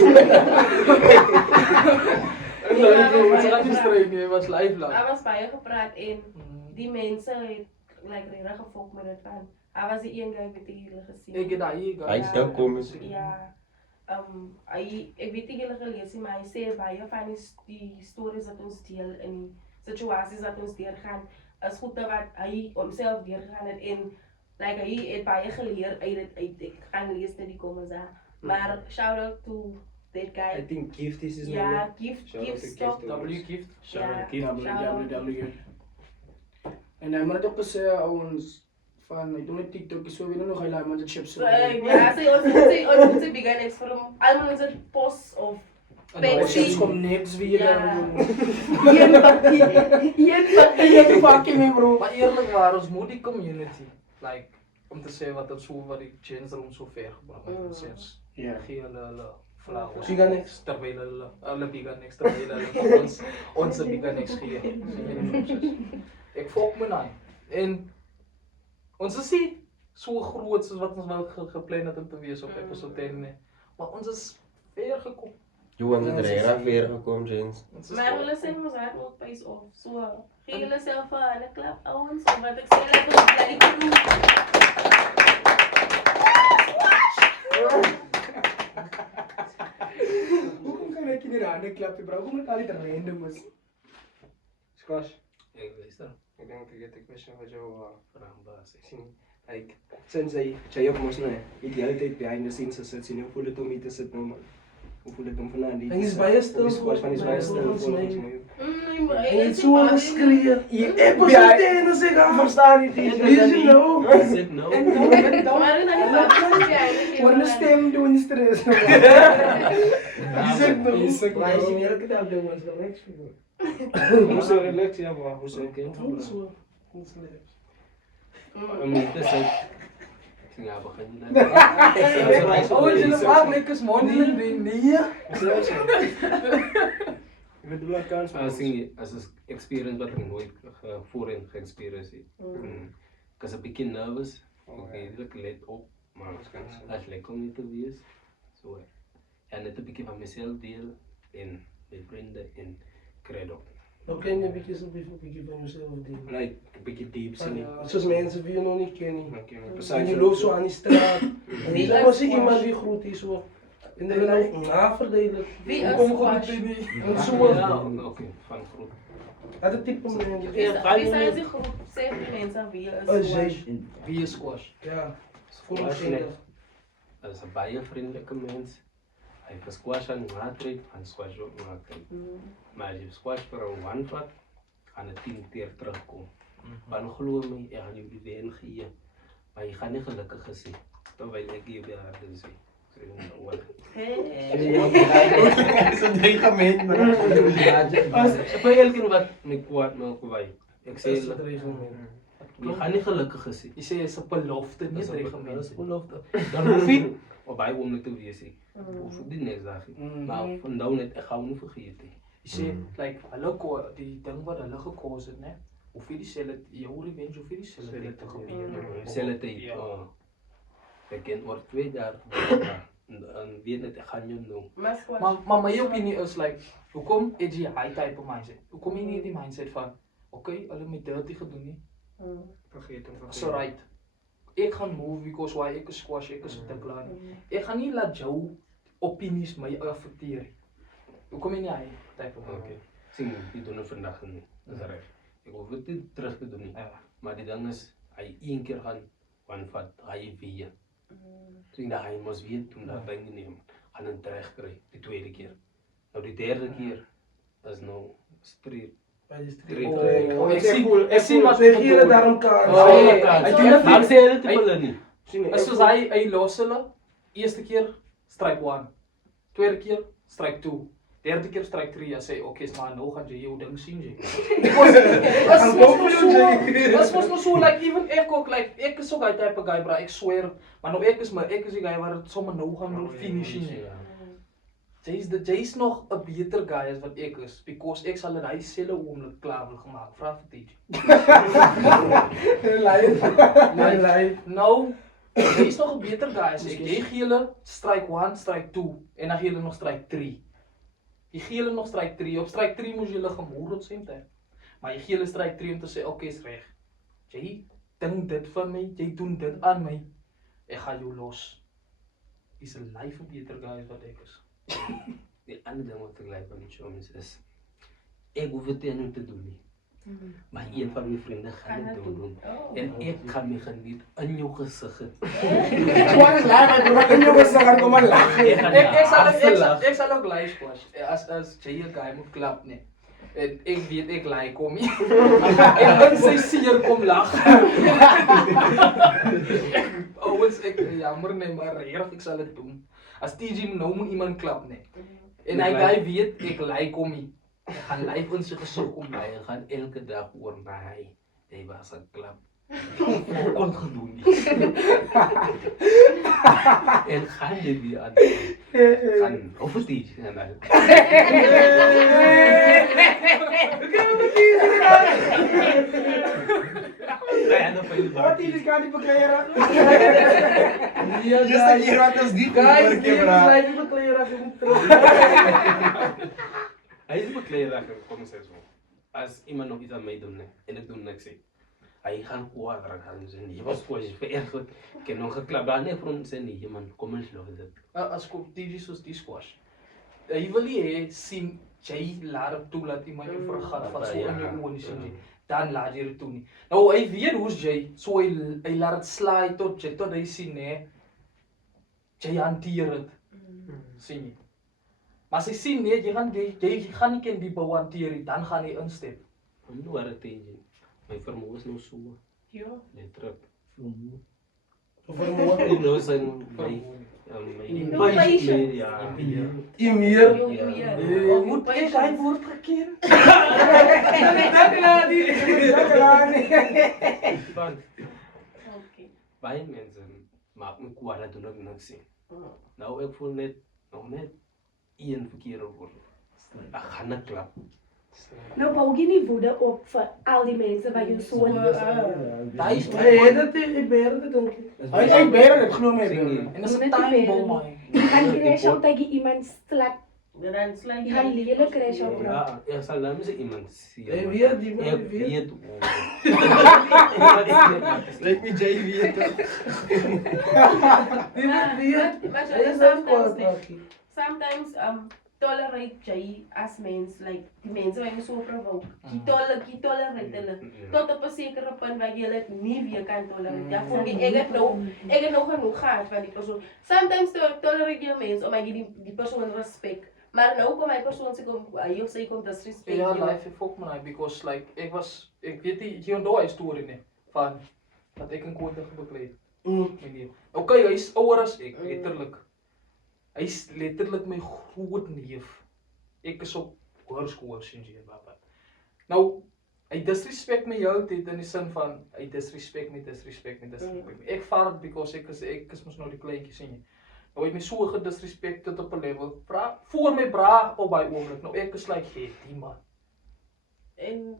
Hy was live lang. Hij was baie gepraat en die mensen het like regtig gevolg met dit van. Hij was die een guy wat ek julle gesien. Ek het daai Hy het ook kom. Ja. Ek weet nie julle gelees nie, maar hy sê baie van die stories wat ons deel in die situasies wat ons deurgaan is goed wat hy homself deurgegaan het en like hy het baie geleer uit dit. Ek gaan lees net die comments daar. Maar shout out to that guy. I think Gift is his name. Ja, Gift Shout out to stop. Gift. W gift. Ja, www. En hij moet ook zeggen, ons van, ik doe met TikTok, so we nog heel met de chips. Ja, ons moet begin ek vir hom. Almal ons post of Pepsi. Kom niks weer. Ja. Een fucking me bro. Maar eerlijk waar, ons moet die community, like, om te zeggen wat het zo, wat die gens erom zo ver gebracht het sinds. Ja. Gee hulle flowers. Biga niks. Terwijl hulle biga niks, terwijl hulle ons biga niks gee. Ik volg me aan. En ons is nie so groot soos wat ons wel geplan het om te wees op episode 10 nie. Maar ons is ver gekom. Johan het er weer gekomen, James. Ons is Maar wel- hulle sê ons hart ook pays of. So, gee julle self 'n hande klap ouens of wat ek sê dat ons bly doen. Hoekom kan ek nie rande klap bro? Hoekom moet al dit random is? Squash. Ek luister. Ik denk dat ik het question van jou Vraag basis. zien. Like, sinds jy op mos nou, die hele tijd behind the scenes gesit sien, hoe voel dit om hier te sit nou man? Hoe voel dit om vanaand hier En te is sit? baie stil, Op die squash van die baie stil volgens my. volgens my. En het so geskree. Ek was op teen as ek aan. Verstaan nie die Wie is nou? Sit nou. En dan met dan. Maar dan is het Hoor die stem doen stress. Dis ek nou. Maar jy sien elke dag doen ons relax vir. Hoe so relax ja, maar hoe so Okay. So. Om niet te zeggen. Ja, begin dan. Oh, jy nou maak lekker mondeling doen, nee. Ik bedoel dat kans Als een experience wat ik nooit voorheen geëxperienced heb. Ik was een beetje nervous. Ik redelijk let op. Maar dat is lekker om niet te wees. Zo. En net een beetje van mezelf deel. En mijn vrienden en credo. Nou ken je een beetje van jezelf deel. like een beetje diep zien. Zoals mensen die je nog niet kennen. Okay, En je loopt zo aan die straat. En dan was er iemand die groet is zo. En dan ben je naverduidelijk. Wie is Kom Squash? goed niet. En zo. Ja, oké, van groep. Dat is het type moment. Wie zijn ze groep? Zeg die mensen wie is Squash? Wie is squash? Ja. Squash net. Dat is een baie vriendelijke mens. Hij heeft squash aan maatregel en squash ook maatregel. Maar als je squash voor een one vat, gaan het 10 keer terugkomen. Want geloof me, je gaat jullie weer geven. Maar je gaat niet gelukkig zijn. Terwijl ik je weer hard zie. Zo'n dreigement, maar Voor elke wat me kwaad me kwaai. Ik zei, Dat is het je gaat niet gelukkig zijn. Je zei is 'n belofte, nie Dat is dreigement. een belofte. Dan hoef je op bij om te wezen. Hoef je die niks zeggen. Maar van nou net, ik ga niet vergeten. Je sê like hulle die ding wat hulle gekos het, né? Hoef jy dieselfde jou revenge hoef jy dieselfde tyd te gebeur. Dezelfde tijd. Ja. Ik ken oor 2 jaar. En weet net, ik ga niet doen. Maar Squash. Maar my opinie is like, hoekom het jy hy type mindset? Hoekom jy nie die mindset van, okay, hulle het my dirty gedoen nie. Vergeet hem, So right. Ek gaan move because why ek is squash, ek is te klaar. Ek gaan nie laat jou opinies my affekteer nie. Hoekom jy nie hy type van? Oké. Zie, die doen het vandaag niet. Dat is recht. Ik hoef het niet terug te doen. Niet. Ja. Maar die ding is, hij 1 keer gaan, want wat ga je weer. Toen dat hij moest weer, toen dat ding nemen, gaan een terecht krijgen, die 2e keer. Nou die 3e keer, dat is nou street. Oh, ek sien wat Twee keren daar elkaar. Oh, Hij hij doet doet het Maar niet. ze het Hij- willen niet. is soos hy los hulle, eerste keer strike 1, tweede keer strike 2, derde keer strike 3 en sê okay, maar nou gaan jy jou ding sien jy. Was mos nou so like even ek ook like ek is so guy type of guy bra, ek swear, maar nou ek is die guy waar dit sommer nou gaan wil finish nie. Jay's nog 'n beter guy as wat ek is because ek sal in hy selfe oomblik klaar wil gemaak. Vra vir TJ. Live. Nou, jy's nog 'n beter guy as ek. Jy gee hulle strike 1, strike 2 en dan gee hulle nog strike 3. Jy gee hulle nog strike 3. Op strike 3 moes jy hulle gemoer op sente. Maar jy gee hulle strike 3 om te sê okay, is reg. Jy dink dit vir my, jy doen dit aan my. Ek gaan jou los. Jy's 'n life beter guy as wat ek is. Die andere ding wat ik like van die jongens is, ik hoef het niet te doen. Nie. Maar een van mijn vrienden gaat het doen. En ik ga me genieten in jouw gezicht. Gewoon lachen, bro. En jongens zeggen kom maar lachen. Ek sal ook live squash. As jy 'n guy moet klap nie. En ek weet ek lie kom nie. En in sy seer kom lag. Ouens ek jammer nee, maar regtig ek sal dit doen. As TJ nou moet iemand klap nie. En hy weet ek like hom nie. Ek gaan live in sy gesig om my en gaan elke dag oor my. Hy was 'n klap. Kon gedoen nie. En gaan dit weer aan. Gaan overstage en dan. Wat is gaan die bekleier? Just een keer wat ons die Guys, keer, bra. die bekleier kom terug. Hy is beklei kom sê so. As iemand nog iets aan my doen en ek doen niks nie. Hy gaan kwaad raak gaan sê nee, was kwaad vir erg. Ek het nog geklap daar nee vir ons sê nee man, kom ons los dit. As competitie soos die squash. Hy wil nie hê sien jy laat toe laat iemand jou vergat van so in jou oë nie sien jy. Dan laat jy dit toe nie. Nou hy weet hoe's jy, so hy laat dit slide tot hy sien nee. Jy hanteer dit. Sien jy. Maar as hy sien nee, jy gaan nie ken die bou hanteer nie, dan gaan hy instep. Om nou waar dit is. My vermoë is nou so. Ja. Net terug. Vermoë. Ek nou sê my ja. Imeer. Moet ek hy woord geken? Van Okay. baie mense maak my kwaad dat doen ek niks sien. Nou ek voel net nog net een verkeerde woord. Ek gaan net klap. Nou bou jy nie woede op vir al die mense wat jou so Daai is Hy dit ek beer dit dink. Hy beer dit glo my. en dis 'n time bomb man. Jy gaan crash out dat jy iemand slat. Dan slide Jy gaan lelik crash out bro. Ja, ek sal nou mens iemand sien. Hy weet die man Ek weet. weet. Lyk my jy weet. Die man weet. But Hy is sometimes, ook sometimes tolerate jy as mens, like die mense wat jy so provoke. Jy tolerate hulle. Tot op 'n sekere punt waar jy hulle nie weer kan tolerate. Ja, vir my ek het nog genoeg gehad van die persoon. Sometimes tolerate jy mense omdat jy die persoon respek. Maar nou kom hy persoon hy of sy kom disrespect. Ja, life fuck man, because like ek weet nie jy onthou hy storie nie van dat ek 'n kwote gebeklei het. Okay, hy's ouer as ek, letterlik. Hy's letterlik my groot neef. Ek is op hoërskool sien jy baba. Nou, hy disrespect my heeltyd in die sin van hy disrespect my. Ek vaar dit because ek is mos nou die kleintjie sien jy. Nou hy het my so gedisrespect tot op 'n level. Voor my bra op by oomblik. Nou ek is like, hey, die man. En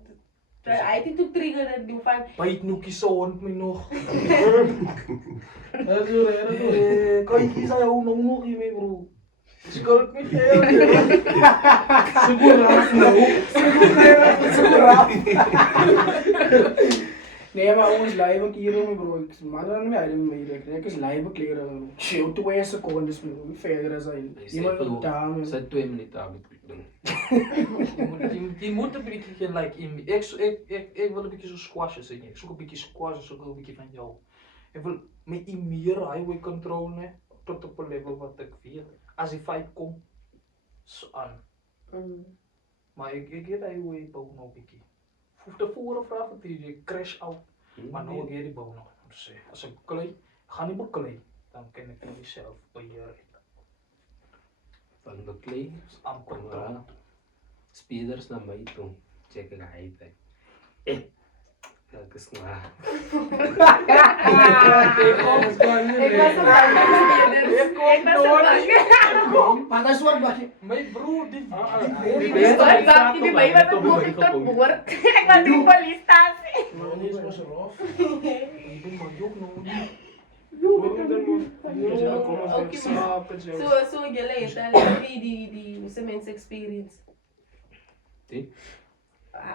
hy het toe trigger dit doen van Byt noekie se hond my nog. Dis so reg. Kyk, hy hou nog my bro. Skuld my heel. Segur nou. Segur. Nee, maar ons live hier om bro. Ek maar dan my item mee. Ek is live klere. Chill 2 sekondes met verder as hy. Iemand daar. Sy 2 minute aan met ding. Jy moet 'n bietjie like in ek wil 'n bietjie so squash sê jy. Ek soek 'n bietjie squash, soek 'n bietjie van jou. Ek wil my meer highway control nee tot op 'n level wat ek weet. As die fight kom so aan. Maar ek het highway bou nou 'n bietjie. Tevore vra vir TJ crash out. Maar nou ek hierdie bou nog om te sê. As ek beklei, gaan nie beklei, dan kan ek myself beheer. Van beklei Amper kom speeders na my toe. Check ek hy dit. Ek is nou. Maar dat is wat bakje. My broer die Wat bakkie die my wat nog tot woord. Ek gaan die polisiestasie. Maar nie is mos rof. Ek doen maar jok nou. so julle het al die se mense experience. Die?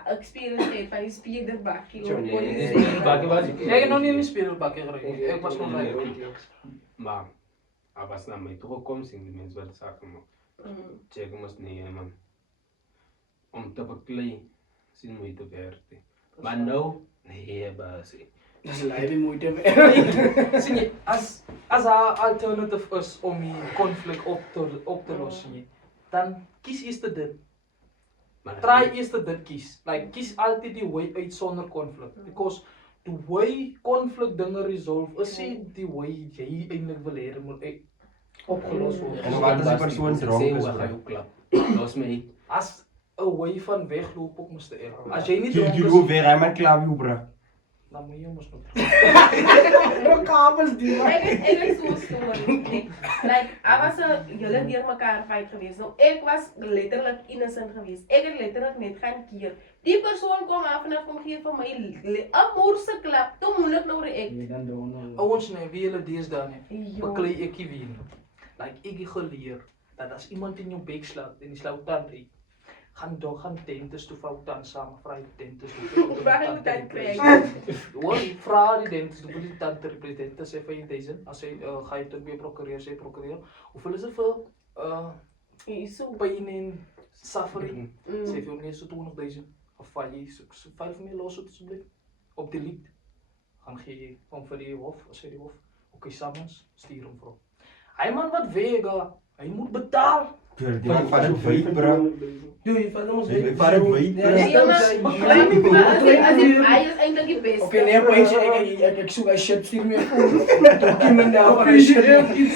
Experience het van die speeder bakkie. Ek het nog nie in die speelbakkie gery. Ek was nog like Maar hij was naar mij toegekomen, zien die mensen wat zaken maar check moest niet man. Om te bekleeden, zien moet je te werken. Maar nou, nee baas. Dat is leider moeite waard. sien jy as haar alternative is om die konflik op te los sien jy, dan kies eers dit. Try eers dit kies. Like kies altyd die way uit sonder konflik because the way konflik dinge resolve is nie die way jy eintlik wil hê dit moet opgelos word. En wat as die persoon dronk is? Hij ook klap. Los my. As 'n way van wegloop ook moes te As jy nie Jy dronk loop is, weer, hy maak klaar wie bra. dan moet jy mos nog. Bro, kabels die man. Ek het so 'n storie. Like, I was 'n julle deur mekaar fight geweest. Nou ek was letterlik innocent geweest. Ek het letterlik net gaan keer. Die persoon kom af en kom gee vir my 'n moerse klap. Toe moet ek nou react. Ouens nee, wie hulle deesdae nie. Jo. Beklei ek nie weer nie. Like ek het geleer dat as iemand in jou bek slaat en die slaat tand uit, gaan dentist toe vou tand saam, vra die dentist toe. Waar hy moet tand kry. Hoor, vra die dentist hoe die tand represent sê vir 1000 as hy gaan jy tot by prokureur sê prokureur. Hoeveel is dit vir So pyn en suffering? Mm. Sê vir hom nee so 200.000 of val jy so 5 vir my los asseblief op die lied. Gaan gee jy hom vir die hof, sê die hof. Okay, sammens stuur hom vir hom. Hy man wat wega, hy moet betaal. Die man vat het weit, bra. Jy vat ons Hy vat het weit, bra. Nee, maar hy is eintlik die beste. Okay, nee, maar ek soek hy shit stuur my document daar van hy shit.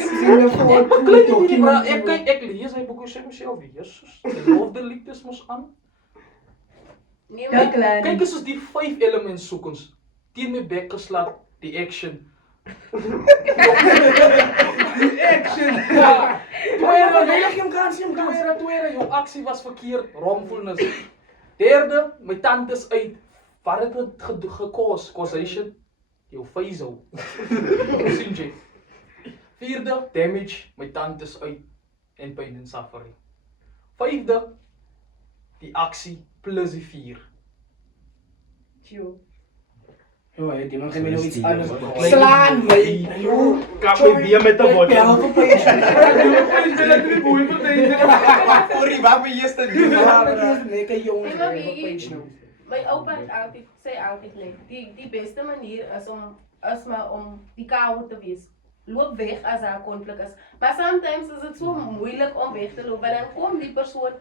Stuur my Ek beklei nie, bra. Ek kyk, ek lees hy boeke sê myself, Jesus, die lofdelikte is mos aan. Nee, maar Kyk as ons die 5 elements soek ons. Teen my bek geslaat, die action. action. Ja. Tweede, weinig hom kans hom Tweede, jou aksie was verkeerd, wrongfulness. Derde, my tand is uit. Wat het dit gekos? Causation? Jou faisal. Sien jy? Vierde, damage, my tand is uit. En pain en suffering. Vyfde, die aksie plus die 4. Jo. Jo, hy die man gaan my nou iets anders. Slaan Slaan my. Kap my weer met 'n bottel. Ja, op my. Sorry, wat my eerste doen? Lekker jongens. Nee, maar my oupa het altyd sê altyd net die beste manier is maar om die kou te wees. Loop weg as daar konflik is. Maar sometimes is dit so moeilik om weg te loop want dan kom die persoon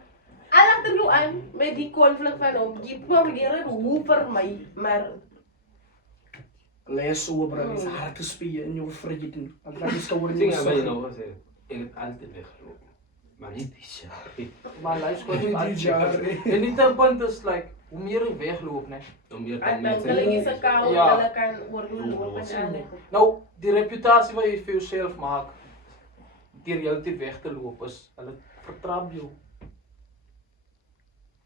al agter jou aan met die konflik van hom. Jy probeer dit hoe vermy, maar Lees so bro, dis harte spier in jou vrede. Ek laat die skouer Sing nie aan my so. nou gesê. Ek het altyd weggeloop. Maar nie die jaar. Maar luister Die gou, jaar. en die punt is like, hoe meer jy wegloop, né? Om meer dan dan hulle is 'n kou, Ja. hulle kan oorloop en al. Nou, die reputasie wat jy vir jouself maak, deur heeltyd weg te loop is, hulle vertrap jou.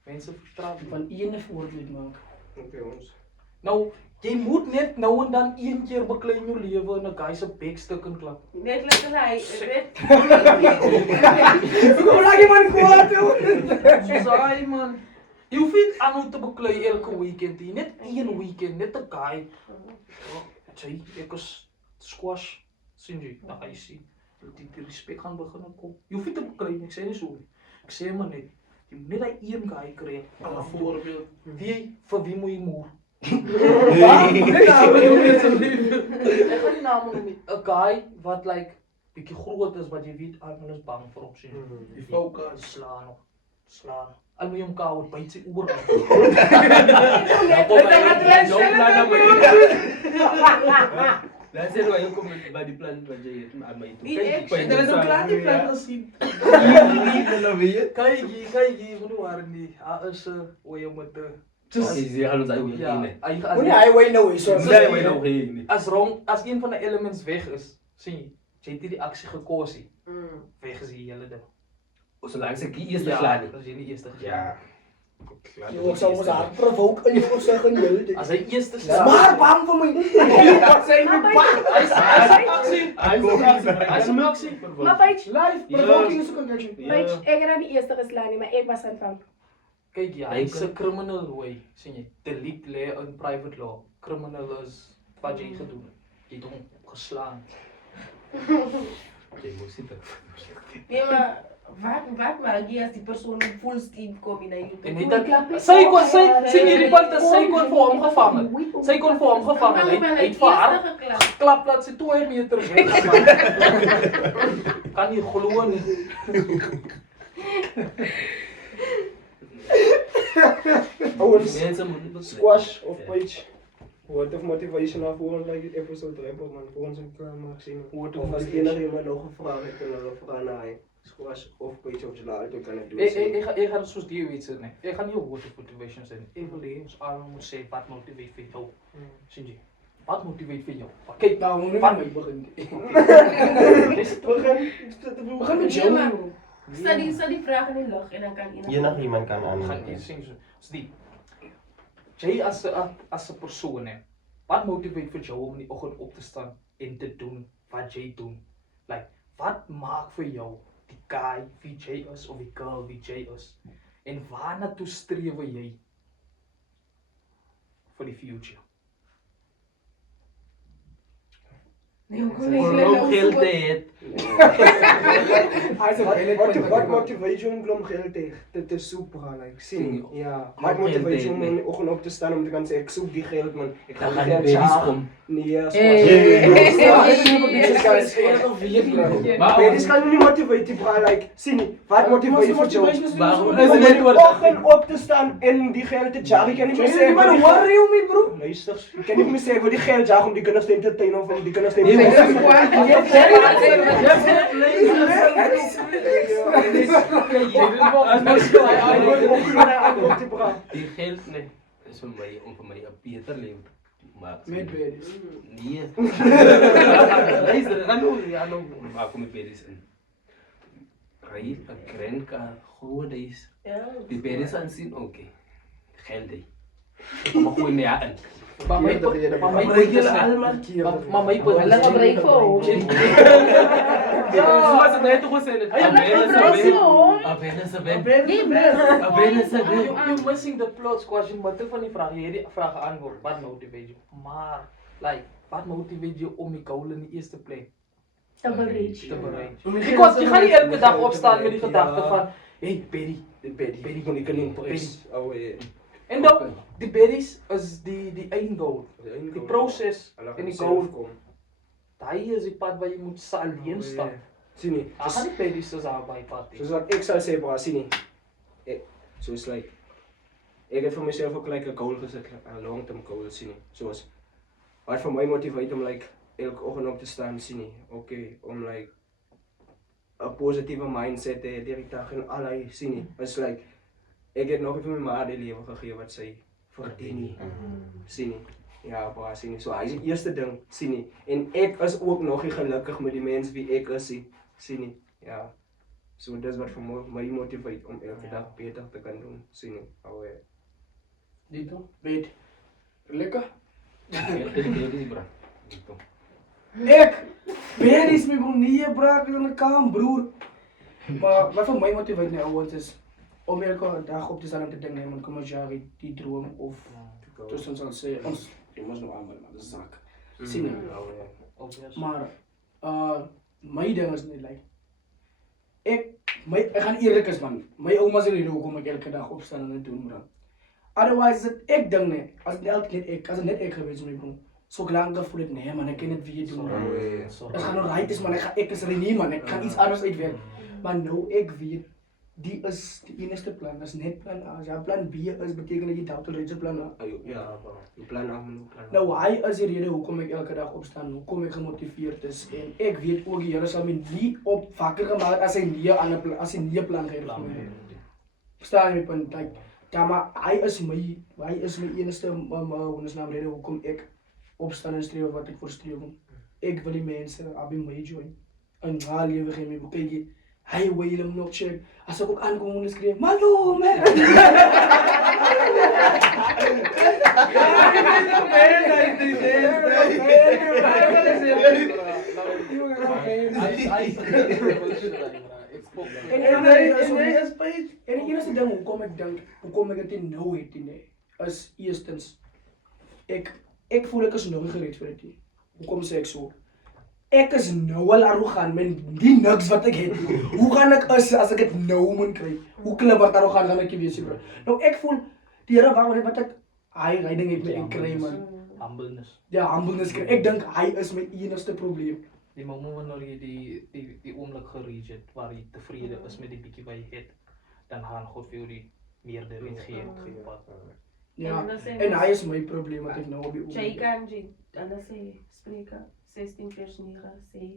Mense vertrap jou. Van ene voorbeeld maak. Okay, ons. Nou, jy moet net nou en dan een keer beklei in jou lewe en 'n guy se bekstuk en klap. Net lekker hy weet. Hoe laat jy man kwaad jou? Soos hy man. Jy hoef nie aanhou te beklei elke weekend nie, net een weekend, net 'n guy. Sê, ek is squash, sien jy, dan hy sien. Die respek gaan begin kom. Jy hoef nie te beklei nie, ek sê nie so nie. Ek sê maar net, jy moet net daai een guy kry. 'n voorbeeld. Vir wie moet jy moer? Ek gaan nie naam noem nie. 'n Guy wat like bietjie groot is wat jy weet almal is bang vir hom sien. Die focus slaan. Al moet jy hom kou byt sy oor. Laat sê nou jy kom met by die plan wat jy het aan my toe. Die Kyk, action. pyn is aan. gesien. Hulle weet. Kyk, moet waar nie. Is hoe jy moet Jy gaan ons uit ja, nie. Moenie highway nou hier so. Nee, jy nou geen nie. as een van die elements weg is, sien jy het nie die aksie gekos nie. Weg is die hele ding. Ons langs ek die eerste klaar nie. as jy nie eerste Ja. Jy sal ons hart provoke in jou sê gaan jy. As hy eerste Maar bang vir my. Wat sê jy bang? As hy aksie. Maar Paige, Live provoking is ook 'n action. Paige, ek het aan die eerste geslaan nie, maar ek was aanvang. Kyk ja, hy's 'n criminal way, sien jy. Delict lê in private law. Criminal is wat jy gedoen het. Jy het hom geslaan. Jy moet sit. Nee, maar wat maak jy as die persoon full steam kom in jou? En net dat sy sien hierdie punt dat sy kon vir hom gevang het. Sy kon vir hom gevang het. Hy het vir haar klap laat sy 2 meter weg. Kan nie glo nie. Ouens, Mense moet dit squash of page. Word of motivation na voor ons like episode 3 man, voor ons een klaar mag zien. Word Of of als motivation. enige iemand nog gevraagd heeft, dan hulle vra na hy. Squash of beetje op je laat, dan kan het doen. Ik ga het zoals die weet ze, nee. Ik ga niet op word of motivation zijn. Ik wil hier ons allemaal moet zeggen, wat motiveert voor jou? Shinji, wat motiveert voor jou? Kijk, Nou, we Wat? gaan mee beginnen. We gaan met jou. maar stel die vraag in de lucht en dan kan iemand. Enige iemand kan we gaan aannemen. iets zien. Steve, jij als een persoon, hè, wat motiveert voor jou om in die ochtend op te staan en te doen wat jij doet? Like, wat maakt voor jou die guy wie jij is of die girl wie jij is? En waar naartoe streven jij voor die future? Nee, hoe kon Om geld te het. Wat motiveert je om glom geld te zoeken? Like, zie ja. Wat motiveert je om in de ochtend op te staan om te gaan zeggen, ik zoek die geld man. Ik ga Dan die gaan die geld baby's jagen. komen. Nee, ja, Maar baby's kan je niet motiveren, bro. Like, zie niet. Wat motiveert je voor jou? waarom Om is het in niet de wat? ochtend op te staan en die geld te jagen. Ik kan niet meer zeggen. Maar voor die worry geld- you me, bro. Luister, ik kan niet meer zeggen voor die geld jagen om die kinders te entertainen of om die kinders te Nee, die geld nee, is voor mij om voor mij een beter leven te maken. Met baby's. Nee. Luister, ga nou maak met baby's in. Rijdt een krenka, gooi deze. Ja. Die baby's aan zien, oké. Geld die. Maar gooi me aan. Maar mijn punt is, maar mijn punt Hulle gebruik vir hom. Ja, zoals het net ook gezegd. You're missing the plot, squash. Je moet van die vraag, je die vragen antwoord. Wat motiveert je? Maar, like, wat motiveert je om die goal in de eerste plek Te bereiken. te bereiken? Je gaat niet elke dag opstaan met die gedachte van, hey, Perry. Baby, kon ik niet prijs. Oh ja. En dan, die berries is die eindgoal. Die proces en die goal. Daar is die pad waar je moet alleen staan. Zie niet. Daar gaan die berries dus aan bij pad. Zoals wat ik zou zeggen, bro, zie niet. Zoals like, ik heb voor mezelf ook like een goal gezet, een long-term goal, zie niet. Zoals, wat voor mij motiveert om like elke ochtend op te staan, zie niet. Oké, om like een positieve mindset te direct dag en allerlei, zie niet. Het is like, ik heb nog even mijn ma die leven gegeven wat zij verdienen. Zie niet. Ja, bro, zie niet. Zo, hij is het eerste ding, zie niet. En ik is ook nog niet gelukkig met die mensen wie ik is, zie niet. Ja. So dat is wat voor mij motiveert om elke dag beter te kunnen doen. Zie je? Oh ja. Dito, weet. Lekker. Ik, baby's me bro, niet braken in de kamer, broer. Maar wat voor mij motiveert mij ouwens is om elke dag op te staan en te denken, man, kom eens jaren die droom of tussen ons al zeggen, ons, je moest nog aanbellen, maar dat is zaak. Zie je? Maar, mijn ding is niet like, ik ga eerlijk zijn man, mijn oma zegt niet hoe ik elke dag opstaan en het doen man. Otherwise is het ik denk nee, als het net ik geweest ben bro, zo lang voel ik nee man, ik kan het weer doen man. Het gaat nog right is man, ik is er niet man, ik kan iets anders uitwerken. Maar nou ik weet, die is de enige plan, dat is net plan A. Als ja, plan B is betekent dat je dat tot plan A. Ja, je plan af en plan. Nou, hij is de reden hoekom ik elke dag opstaan, hoekom ik gemotiveerd is. En ik weet ook, Jere zal me niet op vaker gemaakt als hij niet een plan geeft. Verstaan je mijn punt? Like, ja, maar hij is mijn enige reden hoekom ik opstaan en streven wat ik voor streven. Ik wil die mensen, hebben mij join. En haal je geen meer, kijk je. Hij wil hem nog check. Als ik ook aankom en schreef, Malo man! En de eerste ding hoekom ik het in nou weet, is eerstens, ik voel ik is nog gereed voor het. Hoekom zeg ik zo? Ik is nou al arrogant met die niks wat ik heb. Hoe ga ik als ik het nou moet krijgen? Hoe klebber arrogant ga ik je wezen, bro? Nou, ik voel, die heren waarom wat ik, hij denk ik me in krijgen, man. Humbleness. Ja, humbleness krijgen. Ik denk, hij is mijn enigste probleem. Die moment wanneer je die oomlik gereach het, waar je tevreden is met die bietjie wat je het, dan gaan God vir jou die meerderheid gee. Ja, En dan sê en ons- hy is my probleem wat ek nou op die Jy oog. kan jy anders sê Spreuke 16 vers 9 sê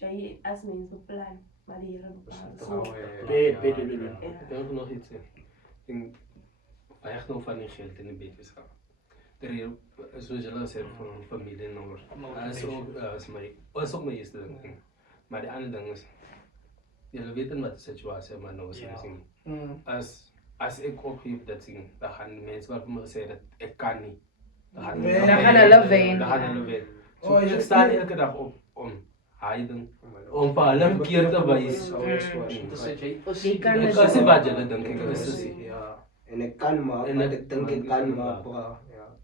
jy as mens beplan, maar die Here bepaal. So Weet. Ik wil nog iets zeggen. Ik denk, echt nog van die geld in de wetenschap. Er is sowieso zeggen van familie en alles. Dat is ook mijn eerste ding. Maar de andere ding is, jullie weten wat de situatie maar nou is. Als ik opgeef dat zingen, dan gaan de mensen wat me zeggen dat ik kan niet. Dan gaan Nee. Dan gaan hulle wen. Dan gaan hulle wen. Oh, So, ja, ik sta ja. elke dag op om heiden, om voor hulle een keer te wijzen. Te sê jy is Jy kan Ik het kan doen. zien wat jullie denken, ik is te Ja. En ek kan maar, En maar ek- ek dink ek kan maar, bra. Ja.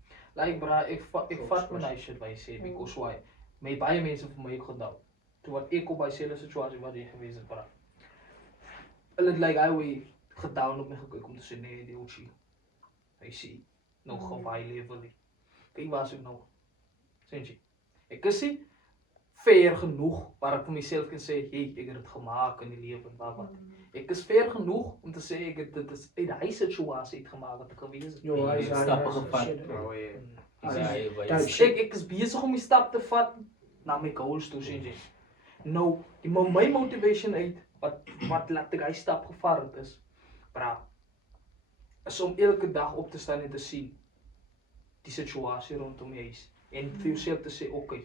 Like bra, ek vat my nice shit by sê because why? My baie mense vir my ook gedou. Toe wat ek op by selfe situasie wat jy gewees het bra. Hulle het like hy gedown op my gekyk om te sê nee, die Uchi. Hy sê nog op high level. Kyk waar ek nou. Sien jy? Ek is nie fair genoeg waar ek vir myself kan sê, hey, ek het dit gemaak in die lewe en wat. Ek is fair genoeg om te sê ek het dit is uit hy situasie uit gemaak wat ek gewees het. Jo, hy is stappen gevat. Ek is besig om die stap te vat na my goals toe sien jy. Nou, my motivation uit wat laat ek hy stap gevaar het is, bra, is om elke dag op te staan en te sien die situasie rondom my huis en vir jouself te sê, okay,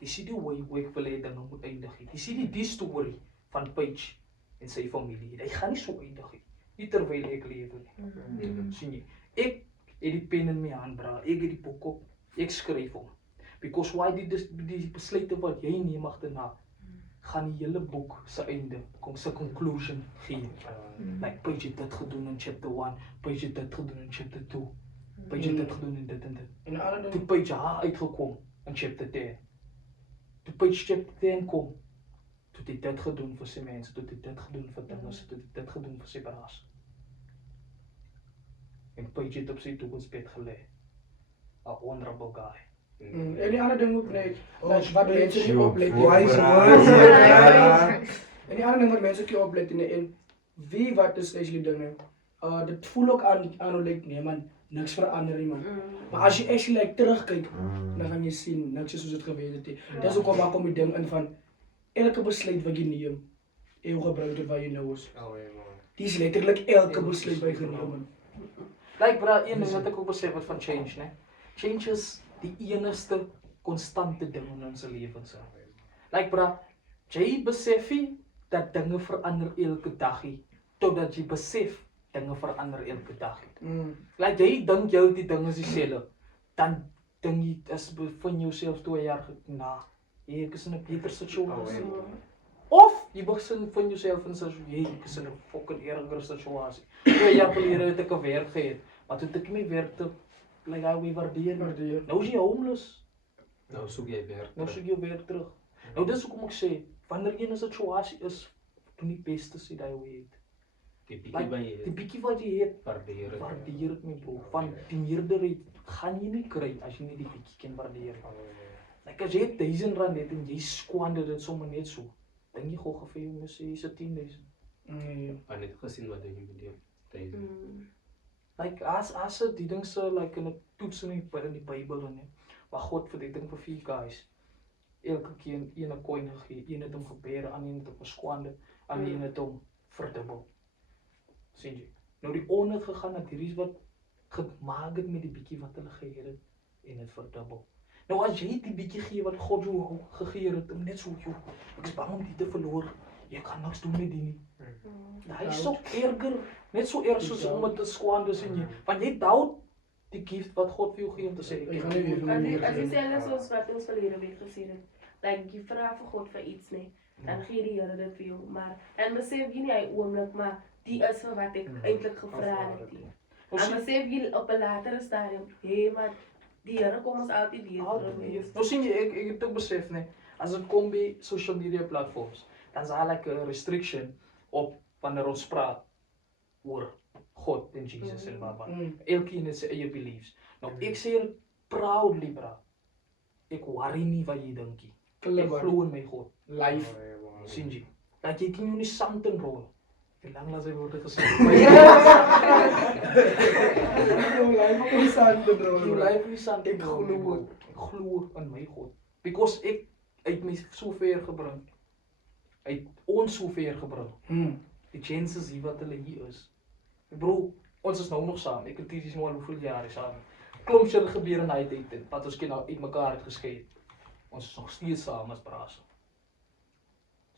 dis die way hoe ek wil hê dinge moet eindig. Dis die storie van Paige en sy familie. Hy gaan nie so eindig nie terwyl ek lewe nie. Sien jy? Ek het die pen in my hand, bra. Ek het die boek op. Ek skryf hom. Because why die besluite wat jy neem agterna gaan die hele boek se einde kom se conclusion gee. Like Paige het dit gedoen in chapter 1, Paige het dit gedoen in chapter 2. Paige het dit gedoen in dit en dit. En alle Toe ding, Paige haar uitgekom in chapter 10. Toe Paige chapter 10 kom, toe het hy dit gedoen vir sy mense, toe het hy dit gedoen vir dinge, toe het hy dit gedoen vir sy braas. En Paige het op sy toekomsbed gelê. A honorable guy. en die ander ding ook net, like, wat mense nie oplet nie. Wise En die ander ding wat mense ook nie oplet nie, en wie wat is actually dinge, dit voel ook aan hoe like, nee man, niks verander nie man. Maar as jy actually like terugkyk, dan gaan jy sien, niks is soos dit gewees het nie. Dis ook waar kom die ding in van, elke besluit wat jy neem, jy gebruik dit wat jy nou is. Die is letterlik elke besluit wat jy geneem het. Like bra, een ding wat ek ook besef het van change, né? Change is die enigste konstante ding in ons lewens. Like bra, jy besef nie dat dinge verander elke dag nie, totdat jy besef dinge verander elke dag nie. Like jy dink jou die ding is dieselfde, dan dink jy as van jouself 2 jaar na, ek is in 'n beter situasie. Of jy begin van jouself en sê ek is in 'n fucking erger situasie. 2 jaar gelede het ek 'n werk gehad, maar toe het ek my werk te like how we waardeer. Nou is jy homeless. Nou zoek jij werk. Nou soek jy werk terug. Nou dis hoekom ek sê, wanneer jy in 'n situasie is, doen die beste se daai hoe het. Die bietjie by Die je bietjie wat jy het, waarderen. waardeer dit my bro. Van die meerderheid gaan jy nie kry as jy nie die bietjie kan waardeer. Like as jy R1000 het en jy skwander dit sommer net so, dink jy gou vir jou mens hier's 10.000. Maar net gezien wat je moet doen. Deze. Like as die ding so like in 'n toets in die Bybel en maar God vir die ding vir 4 guys. Elke keer een coin gegee, een het hom gebeer, aan een het hom geskwander, aan een het hom verdubbel. Sien jy? Nou die on het gegaan dat hierdie is wat gemaak het met die bietjie wat hulle gee het en dit verdubbel. Nou as jy die bietjie gee wat God jou gegee het, om net so jou, ek is bang om dit te verloor. Jy kan niks doen met die nie. Hy is so erger, net so erg soos om dit te skwander sien jy. Want jy doubt die gift wat God vir jou gee om te sê Ek gaan nie weer As jy sê soos wat ons verlede week gesê het, like jy vra vir God vir iets nie, dan gee die Here dit vir jou, maar en besef jy nie hy oomblik, maar die is vir wat ek eintlik gevra het. En besef jy op 'n latere stadium, maar die Here kom ons altyd weer. Nou sien jy, ek het ook besef nee, as dit kom by social media platforms, dan is daar like 'n restriction op wanneer ons praat oor God en Jesus en wat. Elkeen het sy eie beliefs. Nou ek sê proudly bra. Ek worry nie wat jy dink nie. Ek glo in my God. Life. Sien jy? Dat jy kan jou nie sand in rol. En lang laat sy woorde gesê. Jou life is aan te bro. Jou life is aan Ek glo. Ek glo in my God. Because ek uit my so ver gebring. Uit ons so ver gebring. Die chances hier wat hulle hier is. Bro, ons is nou nog saam. Ek het hier nou al hoeveel jare saam. Klomp shit gebeur in hy tyd wat ons ken nou uit mekaar het geskei het. Ons is nog steeds saam as brase.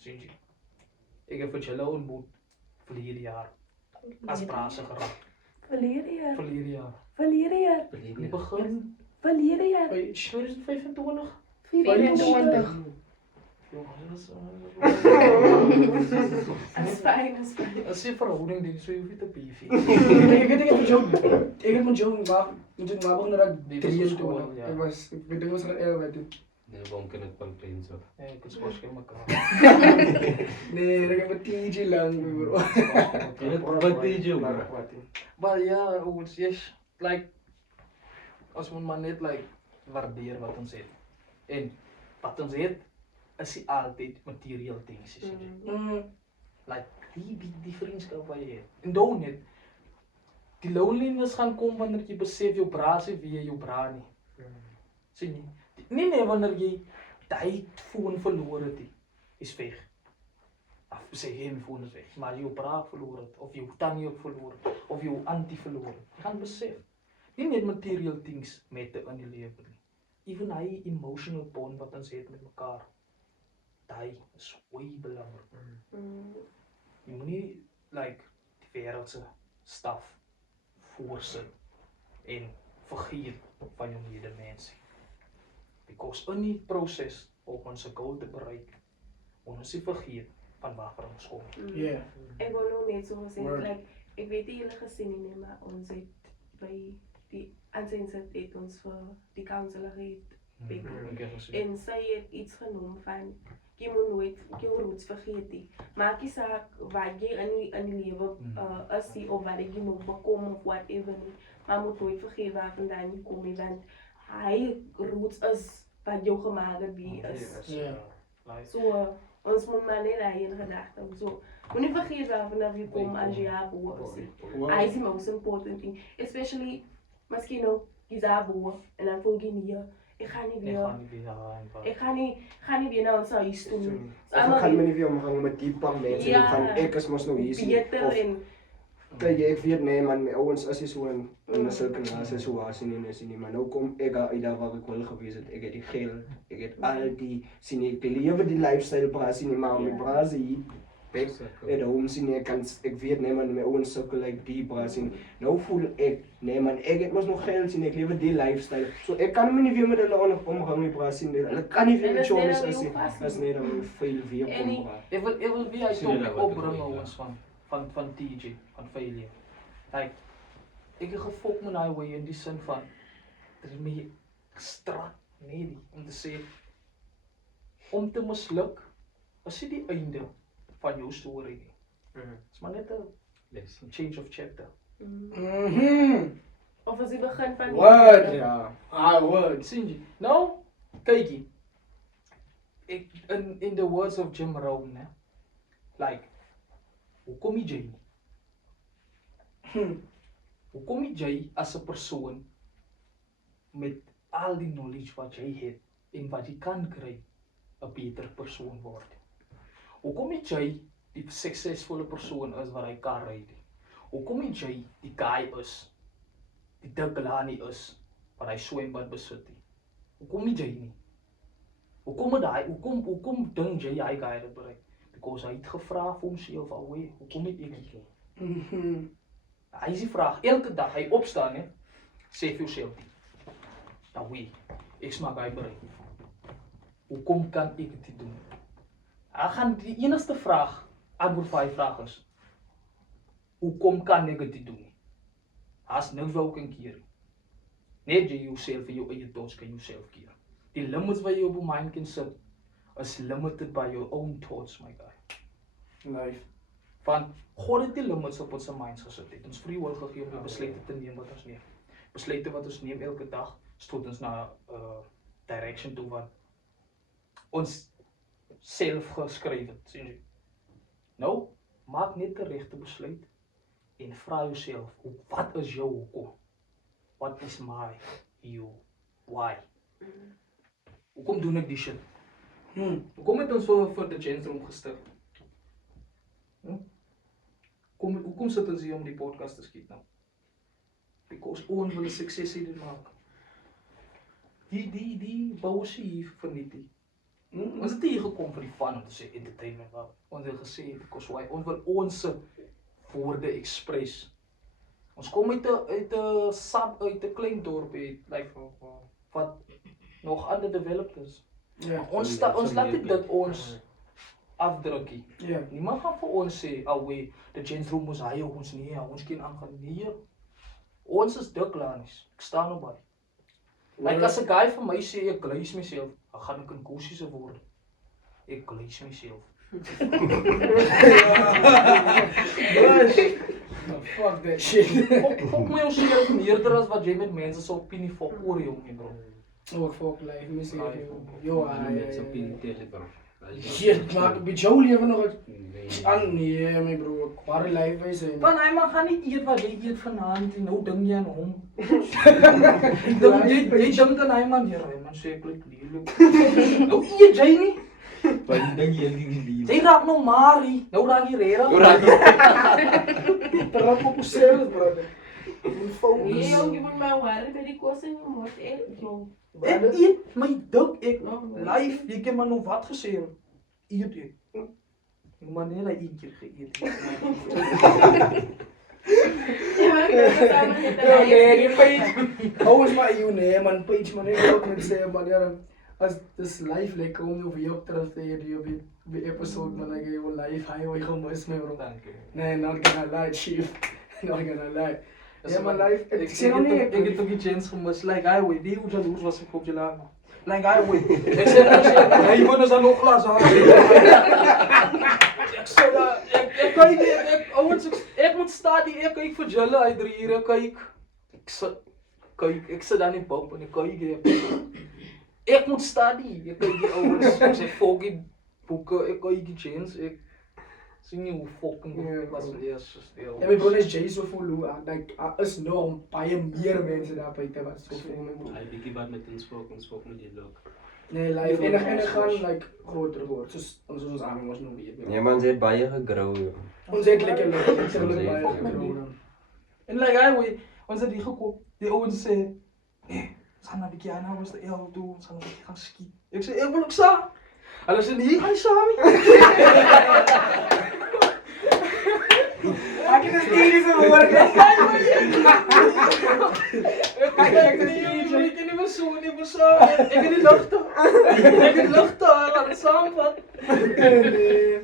Sien jy? Ek het vir julle ontmoet verlede jaar as brase geraak. Verlede jaar. Verlede jaar. Verlede jaar. In die begin Verlede jaar. 2025. 24. Is fyn, is fyn. As jy verhouding doen, so jy hoef nie te beefie. Ik heb een joke. Ik heb een joke gemaakt. Toen ik begon dat Die ik was 23 op school, ja. Ik was, ik weet niet wat er 11 werd. Nee, waarom kan ik van Prince af? Ja, ek is waarskynlik mekaar. Nee, ik heb een TG lang, bro. Wat deed jy, bro? Maar ja, ons yes, like as ons maar net like waardeer wat ons het. En wat ons het is nie altyd material things is. Like die vriendskap wat jy het. En dan net die loneliness gaan kom wanneer jy besef jou bra se wie jou bra nie. Sien jy? Nee, wanneer jy die foon verloor het, is weg. Of sê geen foon is weg, maar jou bra verloor het, of jou tannie ook verloor het, of jou auntie verloor het. Jy gaan besef. Nie net material things met in die lewe nie. Even hy emotional bond wat ons het met mekaar. Daai is way belangrik. Jy moenie like die wêreldse staf voorsit en vergeet van jou medemens. Because in die proses om ons goal te bereik, ons nie vergeet van waar ons kom. Ja. Ek wil nou net so gesê, Word. like, ek weet nie julle gesien nie, maar ons het by die aansynsit het ons vir die counselor het en sy het iets genoem van jy moet nooit jou roots vergeet nie. Maak nie saak wat jy in die lewe is nie, of wat jy nog bekom of whatever nie, maar moet nooit vergeet waar vandaan jy kom nie, want hy roots is wat jou gemaak het wie is. Ja. So, ons moet maar net hy in gedagte hou. So, moenie vergeet waar vanaf jy kom as jy daar boer is nie. Hy is die most important thing. Especially, miskien nou, jy daar boer en dan voel jy nie, ek gaan nie weer, ek gaan nie weer na ons huis toe nie. Of ek gaan my nie weer omgang met die paar mense nie, van ek is mos nou hier sien. Beter en Kijk, ek weet nee man, my ouens is nie so in 'n sulke situasie nie, maar nou kom ek uit daar waar ek wil gewees het. Ek het die geld, ek het al die sien ek lewe die lifestyle brasie nie, maar my brasie hier en hom sien ek weet nee man, my ouens sukkel like die brasie. Nou voel ek nee man, ek het mos nog geld sien, ek lewe die lifestyle. So ek kan my nie weer met hulle omgang nie brasie nie. Hulle kan nie weer met choice is nie. As net om veel weer kom. Ek wil weer hy topic opbring ons van TJ, van failure. Like, ek het gefok met daai way in die sin van, dit is my strak, nee, om te sê, om te misluk, is nie die einde van jou story nie. Het is maar net een change of chapter. of as die begin van Word. Ja. Word. Sien jy? Nou, kykie, in the words of Jim Rohn, né? Like, hoekom jy? Hoekom jy as 'n persoon met al die knowledge wat jy het en wat jy kan kry, 'n beter persoon word? Hoekom jy die suksesvolle persoon is wat hy kan ry? Hoekom jy die guy is, die Dublani is, wat hy swembad besit nie? Hoekom jy nie? Hoekom dink jy hy guy het bereik? Because hy het gevra vir homself alweer, hoekom het ek nie? Hy is die vraag, elke dag hy opstaan, hè, sê vir jouself die. Nou wie, ek smaak hy bereik. Hoekom kan ek dit nie doen? Hy gaan die enigste vraag, antwoord vir hy vraag is, hoekom kan ek dit nie doen? As niks wat kan keer. Net jy jouself en jou eie thoughts kan jouself keer. Die limits wat jy op jou mind kan sit, is limited by your own thoughts, my guy. Life. Van God het die limits op ons minds gesit het. Ons free will gegee om die besluite te neem wat ons neem. Besluite wat ons neem elke dag, stoot ons na direction toe wat ons self geskryf het, sien jy. Nou, maak net die regte besluit en vra jouself, wat is jou hoekom? What is my, you, why? Hoekom doen ek die shit? Hoekom het ons vir die Gentrum gestig? Hoekom sit ons hier om die podcast te skiet nou? Because ons wil 'n sukses hierin maak. Die bousie hier verniet die. Ons het hier gekom vir die fun om te sê entertainment. Ons het gesê because why? Ons wil ons woorde express. Ons kom uit 'n klein dorp like wat nog underdeveloped is. Ja. Ons laat dit ons afdrukkie. Ja. Niemand gaan vir ons sê, "Away, die Gentrum moet hy ons nie, ons kan aangaan nie." Ons is dik laanies. Ek staan op by. Like as 'n guy vir my sê ek glaze myself, dan gaan ek in kossies word. Ek glaze myself. Fuck that shit. Fok my jouself meerder as wat jy met mense se opinie fok oor jou nie, bro. Oh, fuck life, me sê yo, Met zo'n pintel, bro. shit, maar met jou leven nog aan, nee, my bro, kware life is en. Want hy man gaan nie eet wat jy eet vanaand en nou dink jy aan hom. Jy dink aan hy man, ja, hy man sê ek klink lelik. Nou eet jy nie. Wat dink jy die Jy raak nou Mari, nou raak jy Rera. Trap op jouself, brother. Nee, jong, jy moet my worry by die kos en jy moet eet, jong. Ek eet my dik, ek live, jy kan maar nou wat gesê, eet ek. Maar nee, hy een keer geëet. Ja, nee, die page. Hou eens maar jou, nee, man, page, man, ik wil ook niet zeggen, man, ja, als het is live lekker om over je op terug te die op die episode, man, ik wil live, hij wil gewoon mis mee, bro. Nee, not gonna lie, chief. Not gonna lie. Ja, maar live, ik zeg nog niet, ik heb toch die chance gemist, like, hij weet, die hoe jaloers was ik op je laag. Like, hij weet. Ik zeg, hij moet eens aan nog glas aan. Ik zeg dat, ik kijk niet, ouwens, ik moet staan die, ik kijk voor Jelle uit 3 uur, kijk. Ik zit daar niet boven en ik kijk. Ik moet staan die, ik kijk die ouwens, ik zeg, fuck die boeken, ik kijk die chance, ik zie niet hoe fucking boek ik was eerst. ja, mijn broer is Jay zo vol hoe, like, is nog een paar meer mensen daar buiten wat zo vol, mijn broer. Hij weet wat met ons spook met die look. Nee, live, en ik gaan, like, groter worden, dus ons aan was nog niet. Ja man, ze het baie gegrou. Ons het lekker letterlijk bij En like, hij weet, ons het die gekocht, die ouwens zei, nee, we gaan naar Bikiana, we gaan naar El toe, we gaan een beetje gaan skiën. Ik zei, ik wil ook samen. Hulle zei, nee, ga je samen? Ik heb het tegen ze horen. Ik kan niet meer zo, niet meer zo. Ik heb die luchten. Ik heb die luchten, we gaan het samenvatten. Nee.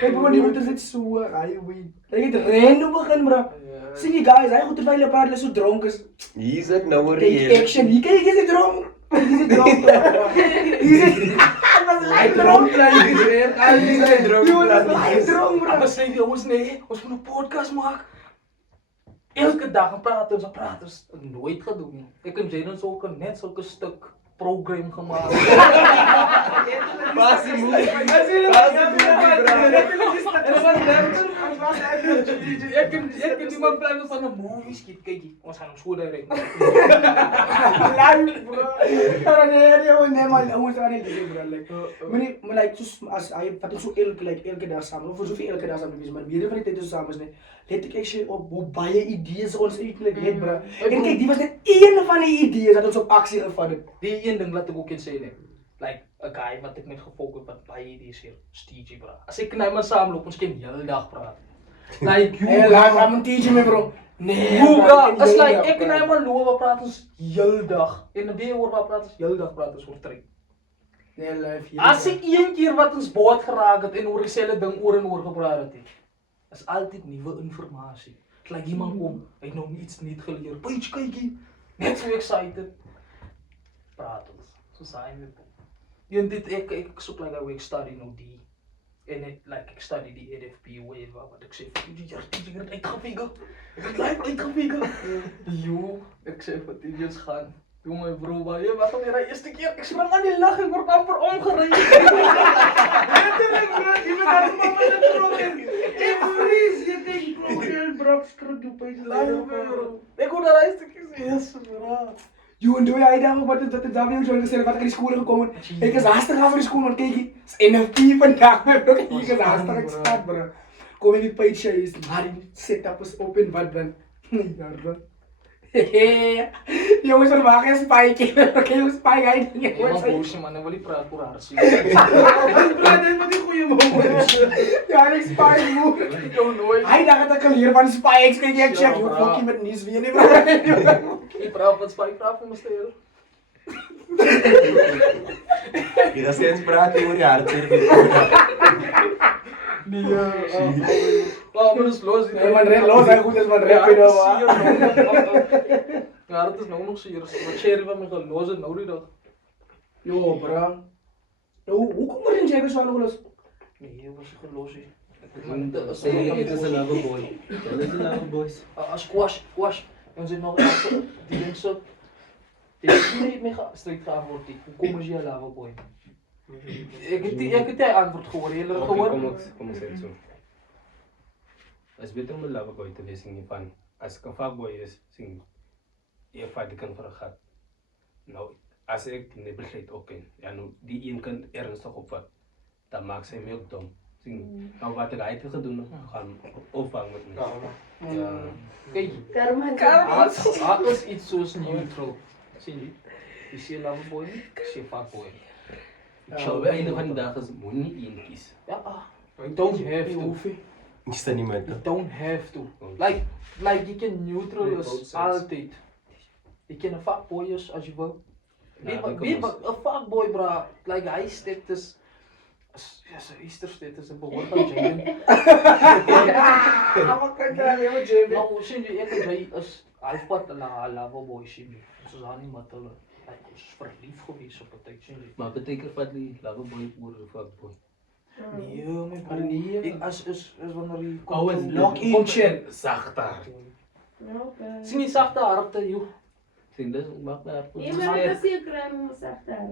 Mijn broer die moet er zitten zo, highway. Ik het random begin, bro. Zie je guys, hij goed terwijl je praat, zo dronken is. Hier zit nou een Take reëel. action, hier kijk, je zit dronken. Je zit dronken. Hij dronken, hij is weer. Hij is dronken. Hij is dronken, We zeiden, jongens, nee, we moeten een podcast maken. Elke dag praten we, nooit gedaan. Ik en Jaden zulke net zulke stuk program gemaakt. Pas die moe. Ik heb niemand plannen van een movie schiet, kijk, ons gaan hem zo direct. Live, bro. Nee, man, jongens, daar niet in, bro. Like, maar like, dus als hij wat is zo elke dag samen, of zoveel elke dag samen is, maar meerdere van die tijd dus samen is, nee. Let ik echt op hoe baie ideeën ons eigenlijk het, bro. En kijk, die was net één van die ideeën dat ons op actie gevat heeft. Die één ding laat ik ook in zeggen. Like, een guy wat ik net gevolgd heb, wat bij die is hier, Stigi, bro. Als ik naar mijn samenloop, ons kan de hele dag praten. Like, you, Hé, laat maar mijn teacher mee, bro. Nee, you, bro. is It's like, ik en hij maar lopen, we praten ons hele dag. In de weer we praten ons hele dag, praten ons voor trein. Nee, live hier. Als ik één keer wat ons boord geraakt het en oor dezelfde ding oor en oor gepraat het, is altijd nieuwe informatie. Het lijkt iemand kom, hij heeft nog iets niet geleerd. Page, kijk hier, net zo excited. Praat ons, zo zijn we. En dit, ik zoek like hoe ik study nou die. En like, ik study die NFP wave, wat ik zeg, die het uitgeviegeld. Ik heb live uitgeviegeld. Yo, ik zeg wat die eens gaan. Jongen bro, maar je was alweer de eerste keer. Ik sprang aan die lach, ik word amper omgereden. Letterlijk bro, je bent aan het moment erop in. doe pijn. Ik wil daar eens bro. Yo, en doe jij dan wat dat daar weer zo gezegd wat ik in de school gekomen. Ik is hastig aan voor de school want kijk, is NFP vandaag bro. Ik is hastig ek staat bro. Kom in die page is Harry setup is open wat dan. Ja bro. Jongens, er wagen een spike. Oké, een spike uit. Ik was boos man, ik wil niet praten voor haar zien. Praat net met die goeie moments. Ja, ik spike moe. Ik doe nooit. Hij dacht dat ik al hier van spikes kijk je check. Yo, fucking met niets weer niet bro. Ik praat van spike, praat van mijn stelen. Kita steeds praten over je hartseer. Nee, maar dat is los. Nee, man, red los, hij goed is man, rap je nou Ja, dat is nou nog serieus. Wat Sherry van mij gaat lozen, nou die dag. Yo, bro. Yo, hoe komt er in Jaggers van los? Nee, dat was gewoon los. Het is een loverboy. Dat is een loverboys. Squash. En ze nog even, die denkt zo. Die is niet meer strikt geantwoord. Hoe komen ze hier loverboy? Ik heb die antwoord gehoord. Jullie Oké, gehoord? kom eens zo. Het is beter om een loverboy te wezen in van. Als ik een fuckboy is, zing je vader kan voor een gat. Nou, als ik niet begrijp ook in. Ja, nou, die een kan ernstig opvat. Dan maakt zij mij ook dom. Zing, nou wat ik uit ga doen, gaan opvangen met me. Ja. Kijk, Karma. het is iets zoals neutral. Zie je? Is je loverboy niet? Is je fuckboy? Zo, bij einde van de dag is moet niet één kiezen. Ja, you don't have to. Ik sta niet met. You don't have to. Like je kan neutral is altijd. Je kan een fuckboy is als je wil. Wie een fuckboy bro, like hij steekt is. Ja, zijn Easter steekt is een behoort aan Jaden. Nou, zie je, ik en Jay is halfpad een loverboy, zie je. Ze zijn niet met hulle. Hij is verliefd geweest op het tijd, zie je. Maar betekent dat die loverboy voor een fuckboy? Nee, mijn broer. Nee. Is wanneer je Oh, is lock-in chat. Zachter. Zie je zachte harten, joh. Zing, dat maakt me hart. Ja, maar dat zie ik ruim zacht daar.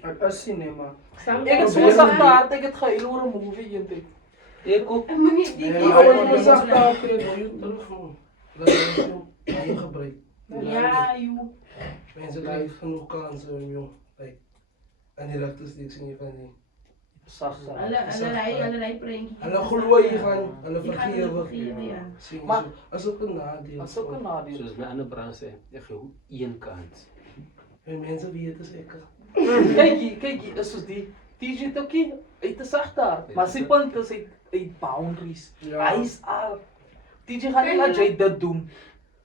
Het is cinema. Ik heb zo'n zachte hart, ik heb het geheel over een movie in dit. Ik ook. Moet niet die Nee, maar Ik dat ben zacht af, je telefoon. Dat is zo gebruik. Ja, joh. Mensen krijgen genoeg kansen, joh. En die rechters die ik zie niet van die. Zachte Allerlei prentjes. Hulle glo jy gaan hulle Die gaan vergewe. vergeven, ja. Sien Maar- so. As ook 'n nadeel. Dat is ook een nadeel. Zoals mijn andere branche zei, ik geef één kans. En mense weet dit seker. Kijk, is dus die zit ook hier uit de zachte hart. Maar zijn punt is uit boundaries. Ja. Hij is al. TJ gaat niet als jij dat doen,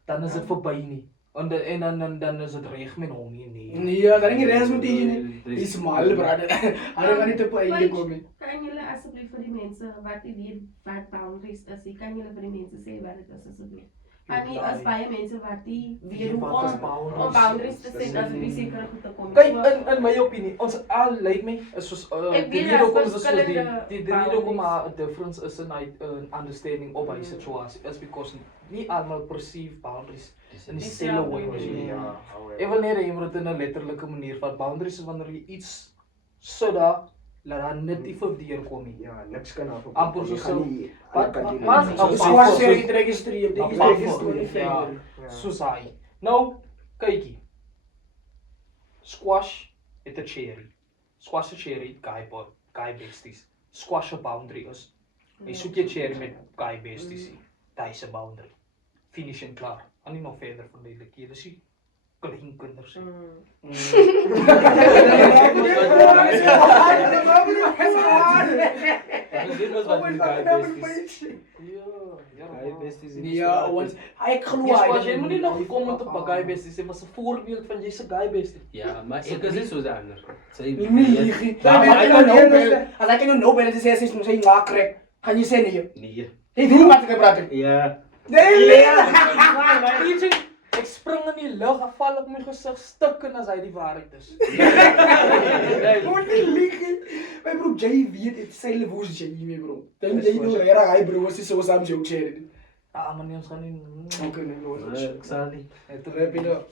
dan is het voorbij niet. En dan is het recht met homie, nee. Nee, dat is niet reis met die is mal bro. Hij gaat niet op einde komen. Kan jullie alsjeblieft voor die mensen wat die weet wat boundaries is, kan jullie voor die mensen zeggen wat het is alsjeblieft? En niet als bij mensen wat die weet hoe om boundaries te zetten als die zeker goed te komen. Kijk, in mijn opinie, ons al lijkt mij, is zoals Ik de weet reden dat ook is verschillende die reden ook maar een difference is een understanding op die situatie is because niet allemaal perceive boundaries in diezelfde way. Ja, Ik wil niet remmen het in een letterlijke manier, want boundaries is wanneer je iets zodat laat net die verdier komen. Ja, niks kan af. Amper so so. Wat Dus was serie te registreren. Dit is Een registreren. ja, soos hy. Nou, kykie. Squash het 'n cherry. Squash 'n cherry het guy besties. Squash 'n boundary is. Jy soek jy cherry met guy besties. Daai is 'n boundary. Finish en klaar. En nie nog verder verduidelik. Jy dis klein kinders. Dit was wat die guy besties. Ja, Ja, want hij geloof Ja, Squash, jy moet nie nog kom met 'n guy besties. Dit was 'n voorbeeld van jy's 'n guy bestie. Ja, maar ik is niet zo anders. Zij Nee, als hij kan nou binnen te zeggen, is misschien laag krijgt, ga je zeggen nee. Nee. Hij wil wat ik praten. Ja. Nee, Ik spring in die lug en val op my gesig stukken as hy die waarheid is. moet niet liegen. Mijn broer Jay weet het, zijn woes Jay mee bro. Denk Jay doe rare hij bro, is zo samen joke share. Ah, maar nie ons gaan nie. Oké, nee, no. Ik zal niet. Het Rap it up.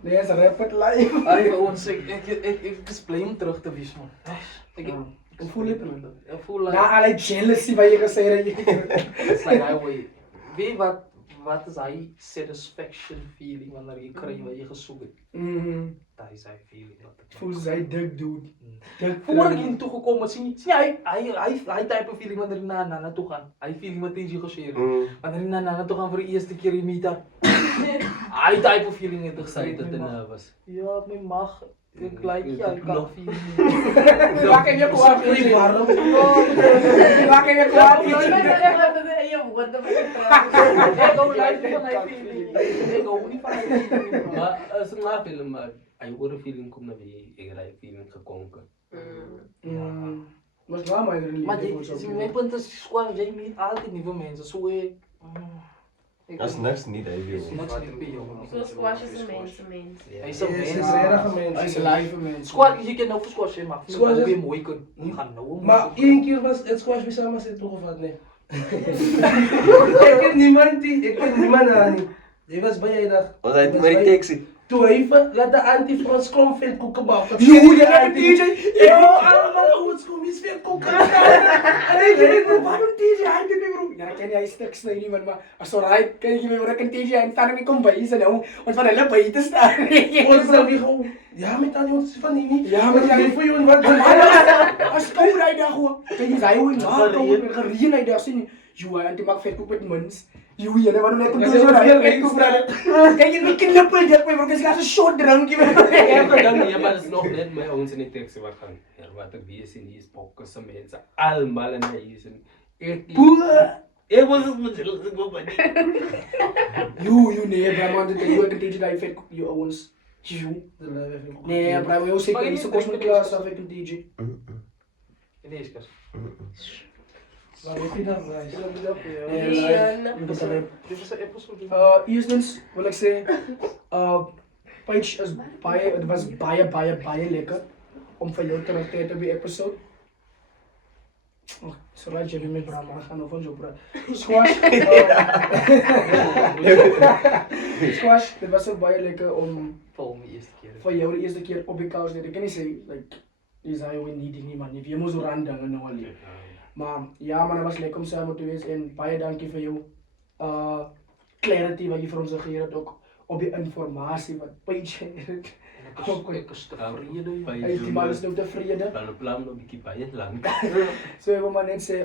Nee, is rap het live. Ai, ons ek is bly om terug te wees man. Ek Ik voel het. ek voel like Na alle jealousy wat je gezegd hebt. it's like I way. Weet wat is hy satisfaction feeling wanneer jy kry wat jy gesoek het? Dat is hy feeling wat ek Voel sy dik dude. Dik. Voor ek hier toe gekom het, sien hy type of feeling wanneer hy na Nana toe gaan. Hy feeling wat jy geshare het. Wanneer hy na Nana toe gaan vir die eerste keer die meet up. Hy type of feeling het Excited en nervous. Ja, my mag. Ek like jy kan feeling. Maak en jy kwaad nie warm. Maak en jy kwaad nie. Ek hou like van hy feeling. Ek hou nie van hy feeling. Maar as ek na film maar hy oor 'n feeling kom na wie ek hy feeling gekonker. Mas lá mais ali. Maar my punt is gewoon jy meet altyd nuwe mense. So As niks nie hy wil. niks nie by jou. So squash is 'n mens. Hy's 'n Dis mens. regtig 'n mens. Hy's 'n live mens. Squad, jy kan nou vir squash maar. Squash is- weer mooi kan. Gaan nou. Maar één keer was het squash weer samen zitten toegevat, nee. Ik ken niemand aan nie. Jy was by jy dag. Ons het met die taxi. Toe hy laat die anti-Frans kom vir koekebak. Jy het DJ. Ja, allemaal ouds kom eens weer koeken. En ek weet nie waarom DJ hy dit nie bro. Ja, ken jy stuk sny nie man, maar as alright, kyk jy my werk in DJ en staan in die kombuis en nou ons van hulle buite staan. Ons sal weer gewoon. Ja, met al die ons van nie nie. Ja, maar jy vir jou en wat. As koud hy dag hoor. Kyk jy hy hoor maar koud en gereën hy daar sien. Jy en toe maak vetkoek met mins. Jy weet waarom net kom Maar jy jy so moet daai veel vetkoek wens, brand. Kyk jy my knippel dit my bro, dis net 'n short drankie. Ek gedink nee, maar dis nog net my ouens in die taxi wat gaan. Ja, wat ek weet sien hier is bokke se mense almal en hy is en ek was met hulle se go by. You nee, bro, man, dit jy ek DJ daai vetkoek jou ouens. Jy. Nee, bro, eu sei que isso costuma que ela só vem com DJ. Nee, is kas. Maar weet jy dan, Dit was 'n episode. Eerstens wil ek sê, Paige is baie, dit was baie lekker om vir jou te reageer op die episode. So right, jy met bra, maar gaan nou van jou bra. Squash. Squash, dit was ook baie lekker om Vir my eerste keer. vir jou die eerste keer op die couch net. Ek kan nie sê like dis hy we need nie man. Jy moet so rand dinge nou al. Maar ja, man, dit was lekker om saam met te wees en baie dankie vir jou clarity wat jy vir ons gegee het ook op die informasie wat Paige het. Ek is tevrede. Hy die man is nou tevrede. Dan plan nog 'n bietjie baie lank. So ek wil maar net sê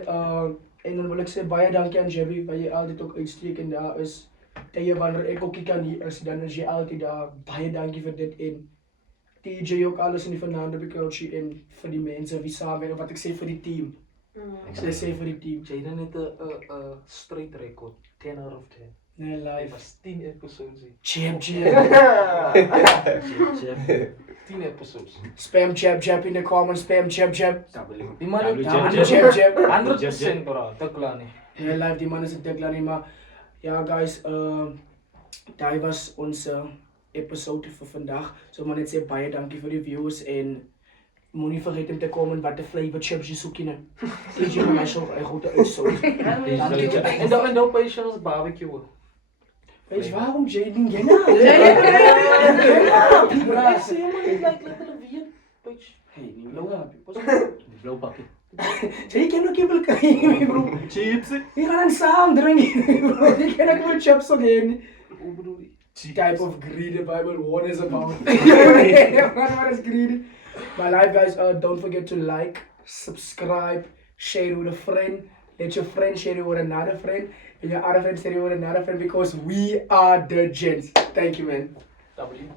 en dan wil ek sê baie dankie aan Jebby wat jy altyd ook uitsteek en daar is. Tye wanneer ek ook nie kan hier is, dan is jy altyd daar. Baie dankie vir dit en TJ ook alles in die vanaand op die couch en vir die mense wie saamwerk wat ek sê vir die team. Ek sê vir die team. Jaden het 'n straight record 10 out of 10. Nee, Hy live. was 10 episodes. Jab. 10 episodes. Spam jab in the comments, spam jab. Die man het Jab. 100% bro, te klaar nie. Ja, live, die man is een tekla nie, maar ja guys, daai was ons episode vir vandag. So maar net sê baie dankie vir die views en moenie vergeet om te kom en wat de flavor chips jy soek nie. Eet jy vir my so 'n goeie uitsoek. En dan Paige ons barbecue. Weet jy waarom Jaden Jenna? Bra, sê maar net like hulle weet. Paige. Hey, nie nou. Die blou pakkie. Jy ken ook kibbel kry, bro. Chips. Jy gaan saam drink, bro. Jy ken ek moet chips again. Hoe bedoel jy? Type of greed the Bible warns is about. What is greed? My life guys, don't forget to like, subscribe, share it with a friend. Let your friend share it with another friend. And your other friend share it with another friend because we are the gents. Thank you, man. W.